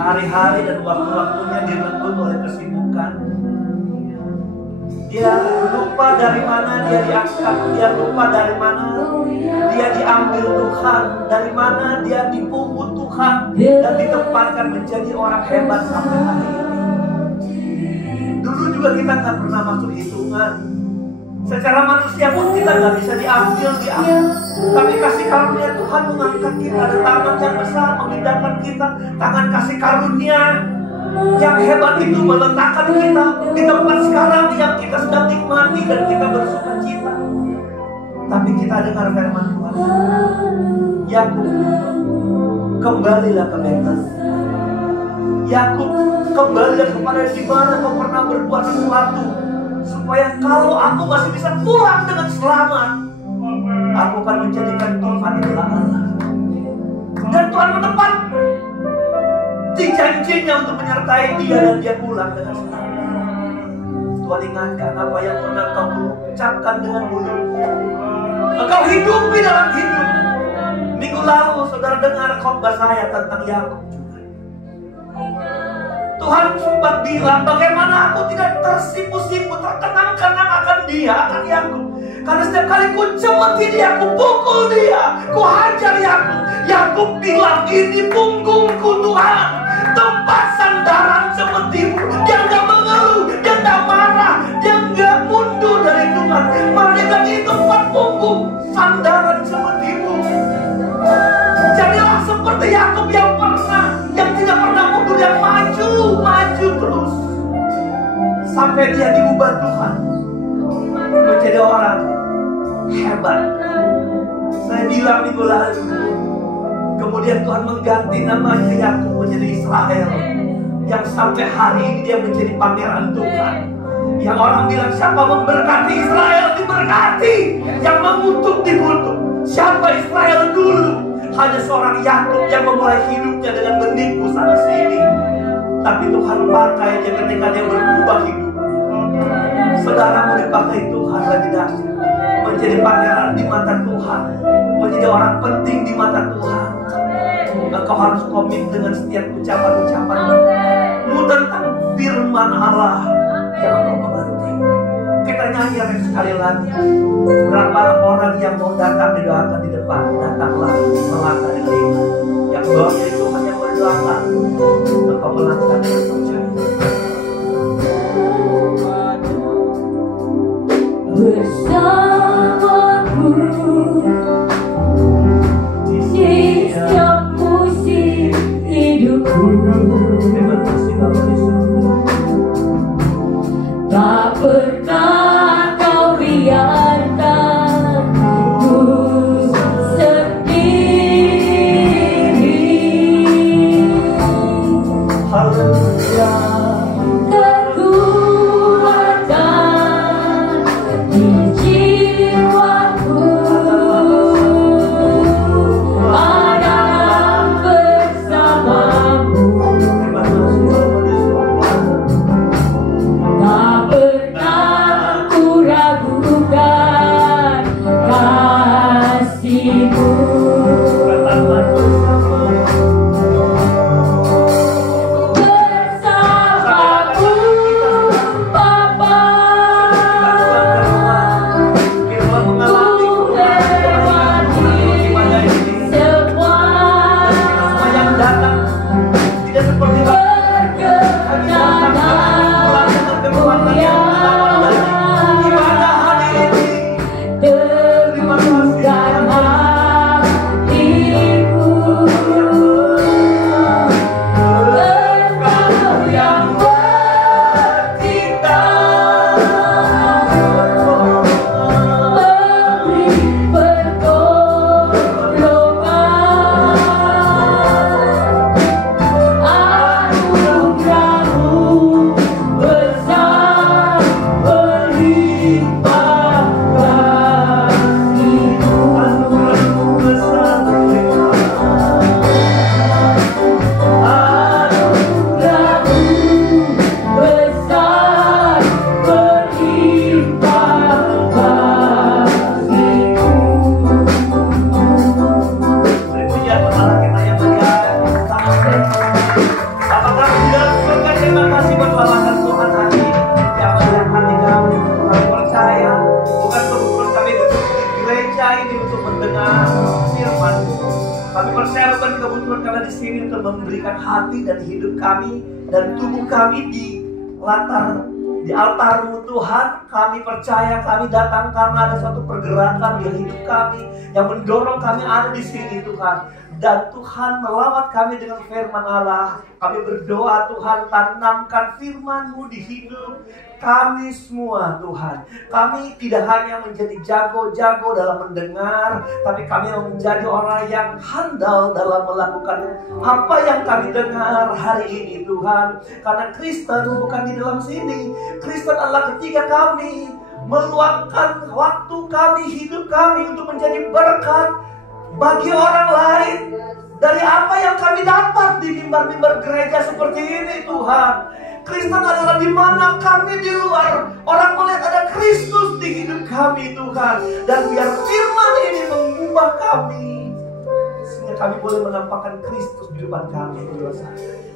hari-hari dan waktu-waktunya direnggut oleh kesibukan. Dia lupa dari mana dia diangkat, dia lupa dari mana dia diambil Tuhan, dari mana dia dipungut Tuhan dan ditempatkan menjadi orang hebat sampai hari ini. Dulu juga kita nggak pernah masuk hitungan. Secara manusia pun kita nggak bisa diambil. Tapi kasih karunia Tuhan mengangkat kita. Ada tangan yang besar memindahkan kita. Tangan kasih karunia yang hebat itu meletakkan kita di tempat sekarang yang kita sedang nikmati dan kita bersuka cita. Tapi kita dengar firman Tuhan. Yakub, kembalilah ke Betel. Yakub, kembalilah kepada di mana kau pernah berbuat sesuatu, supaya kalau aku masih bisa pulang dengan selamat, aku akan menjadikan Tuhan itulah Allah. Dan Tuhan menepati janjinya untuk menyertai dia dan dia pulang dengan selamat. Tuhan ingatkan apa yang pernah kau ucapkan dengan mulut, engkau hidupi dalam hidup. Minggu lalu saudara dengar khotbah saya tentang Yakub. Tuhan sempat bilang bagaimana aku tidak tersipu-sipu, terkenang-kenang akan dia, akan Yakub. Karena setiap kali ku cemeti dia, ku pukul dia, ku hajar Yakub. Yakub bilang, ini punggungku Tuhan, tempat sandaran cemetimu. Dia gak mengeluh, dia gak marah, dia gak mundur dari Tuhan. Mereka ini tempat punggung, sandaran cemetimu. Jadilah seperti Yakub yang tidak pernah mundur, yang maju terus sampai dia diubah Tuhan menjadi orang hebat. Saya bilang minggu lalu, kemudian Tuhan mengganti namanya Yakub menjadi Israel, yang sampai hari ini dia menjadi pangeran Tuhan. Yang orang bilang siapa memberkati Israel diberkati, yang mengutuk dikutuk. Siapa Israel dulu? Hanya seorang Yakub yang memulai hidupnya dengan menipu sana sini. Tapi Tuhan pakai dia ketika dia berubah hidup. Saudara mau dipakai Tuhan lagi dahsyat, menjadi pangeran di mata Tuhan, menjadi orang penting di mata Tuhan. Engkau harus komit dengan setiap ucapan-ucapanmu tentang firman Allah yang engkau mengerti. Kita nyanyi sekali lagi. Berapa orang yang mau datang didoakan di depan, datanglah melangkah dengan iman. Yang bawa dari Tuhan yang berdoakan, engkau melangkah dengan percaya. Bersamaku di setiap musim hidupku. Tak pernah kau biarkan ku sendiri. Haleluya. Kekuatan di ini untuk mendengar firman-Mu. Kami percaya bukan kebutuhan kami di sini untuk memberikan hati dan hidup kami dan tubuh kami di altar-Mu Tuhan. Kami percaya kami datang karena ada suatu pergerakan di hidup kami yang mendorong kami ada di sini Tuhan. Dan Tuhan melawat kami dengan firman Allah. Kami berdoa Tuhan, tanamkan firman-Mu di hidup kami semua Tuhan. Kami tidak hanya menjadi jago-jago dalam mendengar, tapi kami menjadi orang yang handal dalam melakukan apa yang kami dengar hari ini Tuhan. Karena Kristen bukan di dalam sini. Kristen adalah ketika kami meluangkan waktu kami, hidup kami untuk menjadi berkat bagi orang lain dari apa yang kami dapat di mimbar-mimbar gereja seperti ini Tuhan. Kristen adalah di mana kami di luar orang melihat ada Kristus di hidup kami Tuhan. Dan biar firman ini mengubah kami sehingga kami boleh menampakkan Kristus di depan kami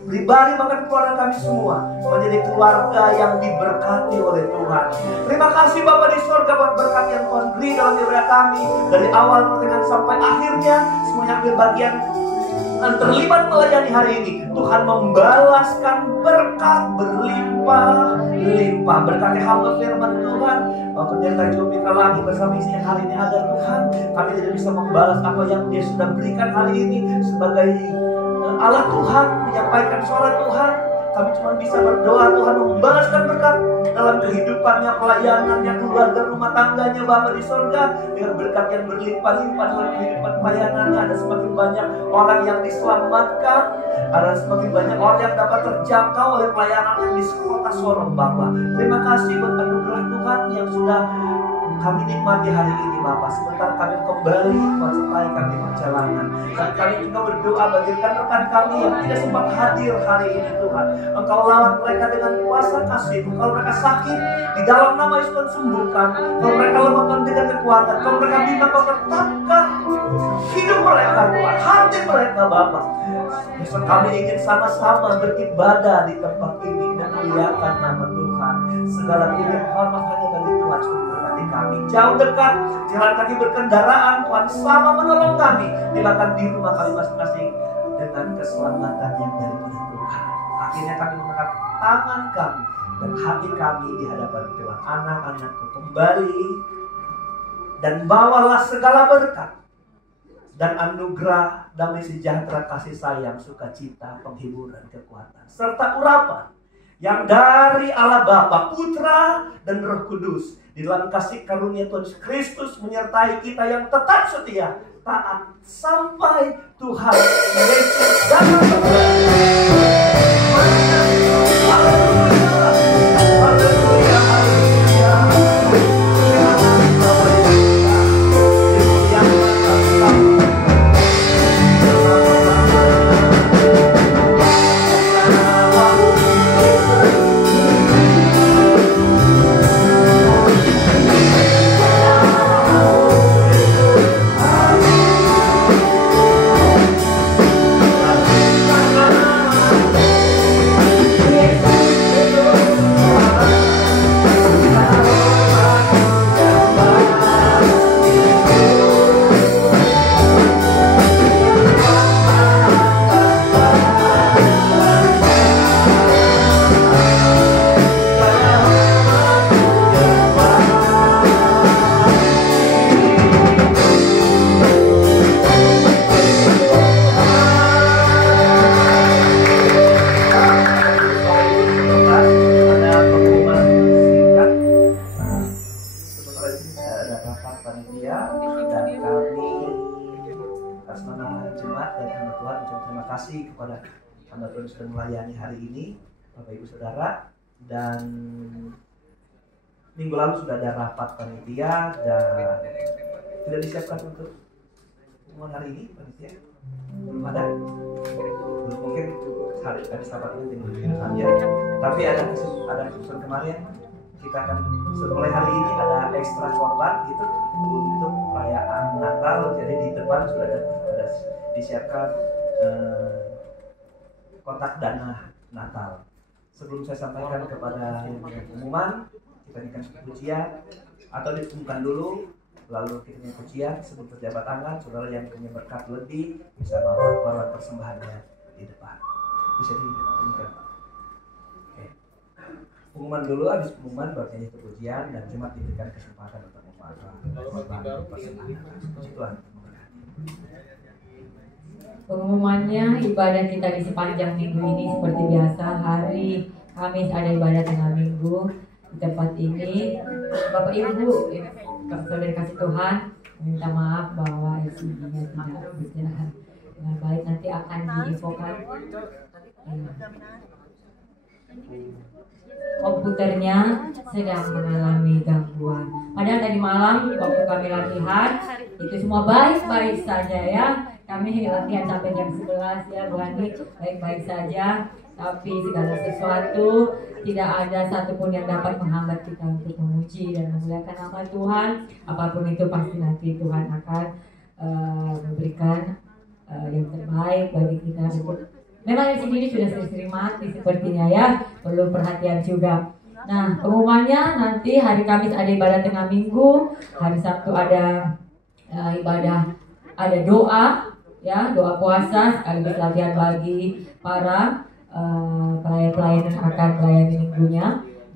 pribadi bahkan keluarga kami semua menjadi keluarga yang diberkati oleh Tuhan. Terima kasih Bapa di surga buat berkat yang Tuhan beri dalam hidup kami dari awal pertengahan sampai akhirnya. Semuanya ambil bagian dan terlibat melayani hari ini. Tuhan membalaskan berkat berlimpah-limpah. Berkati hamba firman Tuhan. Pendeta Jomika lagi bersama isinya hari ini agar Tuhan kami tidak bisa membalas apa yang Dia sudah berikan hari ini sebagai Allah Tuhan, menyampaikan suara Tuhan. Kami cuma bisa berdoa Tuhan membalaskan berkat dalam kehidupannya, pelayanannya, keluarga, rumah tangganya Bapa di surga dengan berkat yang berlimpah-limpah dalam kehidupan pelayanannya. Ada semakin banyak orang yang diselamatkan, ada semakin banyak orang yang dapat terjangkau oleh pelayanan yang di kota Sorong Bapa. Terima kasih buat anugerah Tuhan yang sudah kami nikmati hari ini Bapak. Sebentar kami kembali sertai kami perjalanan. Dan kami juga berdoa bagi rekan-rekan kami yang tidak sempat hadir hari ini Tuhan. Engkau lawat mereka dengan kuasa kasih-Mu. Kalau mereka sakit, di dalam nama Yesus Tuhan sembuhkan. Kalau mereka lemah dengan kekuatan, kalau mereka bimbang, Kau tetapkan hidup mereka Tuhan, hati mereka Bapak. Besok kami ingin sama-sama beribadah di tempat ini dan memuliakan nama Tuhan. Segala puji hormat hanya bagi Tuhan. Kami jauh dekat, jalan kaki berkendaraan, Tuhan sama menolong kami, bahkan di rumah kami masing-masing dengan keselamatan yang daripada Tuhan. Akhirnya kami mengangkat tangan kami dan hati kami di hadapan Tuhan. Anak-anakku kembali dan bawalah segala berkat dan anugerah, damai sejahtera, kasih sayang, sukacita, penghiburan, kekuatan serta urapan yang dari Allah Bapa, Putra dan Roh Kudus di dalam kasih karunia Tuhan Yesus Kristus menyertai kita yang tetap setia, taat sampai Tuhan Yesus datang kembali. Sudah melayani hari ini Bapak Ibu Saudara, dan minggu lalu sudah ada rapat panitia dan tidak disiapkan untuk pertemuan hari ini panitia belum ada, mungkin hari tadi rapat ini tinggal ya, tapi ada keputusan kemarin kita akan mulai hari ini ada ekstra korban gitu untuk perayaan Natal. Jadi di depan sudah ada disiapkan kotak dana Natal. Sebelum saya sampaikan kepada pengumuman, kita berikan pujian atau diumumkan dulu Lalu kita punya pujian sebelum berjabat tangan. Saudara yang punya berkat lebih bisa bawa korban persembahannya di depan. Bisa ditunjukkan Pak. Oke. Pengumuman dulu, habis pengumuman baru nyanyi pujian dan cuma diberikan kesempatan untuk membawa korban persembahan. Tuhan memberkati. Pengumumannya, ibadah kita di sepanjang minggu ini seperti biasa. Hari Kamis ada ibadah tengah minggu di tempat ini. Bapak Ibu, saudara kasih Tuhan, minta maaf bahwa LCD-nya tidak berjalan dengan baik. Nanti akan diinfokan. Komputernya sedang mengalami gangguan. Padahal tadi malam waktu kami latihan itu semua baik-baik saja ya. Kami latihan sampai jam 11 ya Bu Andi, baik-baik saja. Tapi segala sesuatu tidak ada satupun yang dapat menghambat kita untuk memuji dan memuliakan nama Tuhan. Apapun itu pasti nanti Tuhan akan memberikan yang terbaik bagi kita. Memang yang sendiri sudah sering mati sepertinya ya, perlu perhatian juga. Nah, pengumumannya nanti hari Kamis ada ibadah tengah minggu, hari Sabtu ada ibadah, ada doa, ya doa puasa sekaligus latihan bagi para pelayan-pelayan yang akan melayani minggunya.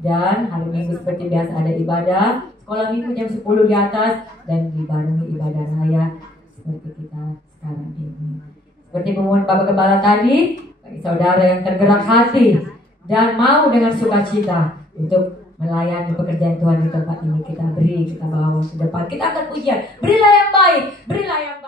Dan hari Minggu seperti biasa ada ibadah sekolah minggu jam 10 di atas dan dibarengi ibadah raya seperti kita sekarang ini. Seperti pengumuman Bapak Gembala tadi, bagi saudara yang tergerak hati dan mau dengan sukacita untuk melayani pekerjaan Tuhan di tempat ini, kita bawa ke depan. Kita akan pujian, berilah yang baik, berilah yang baik.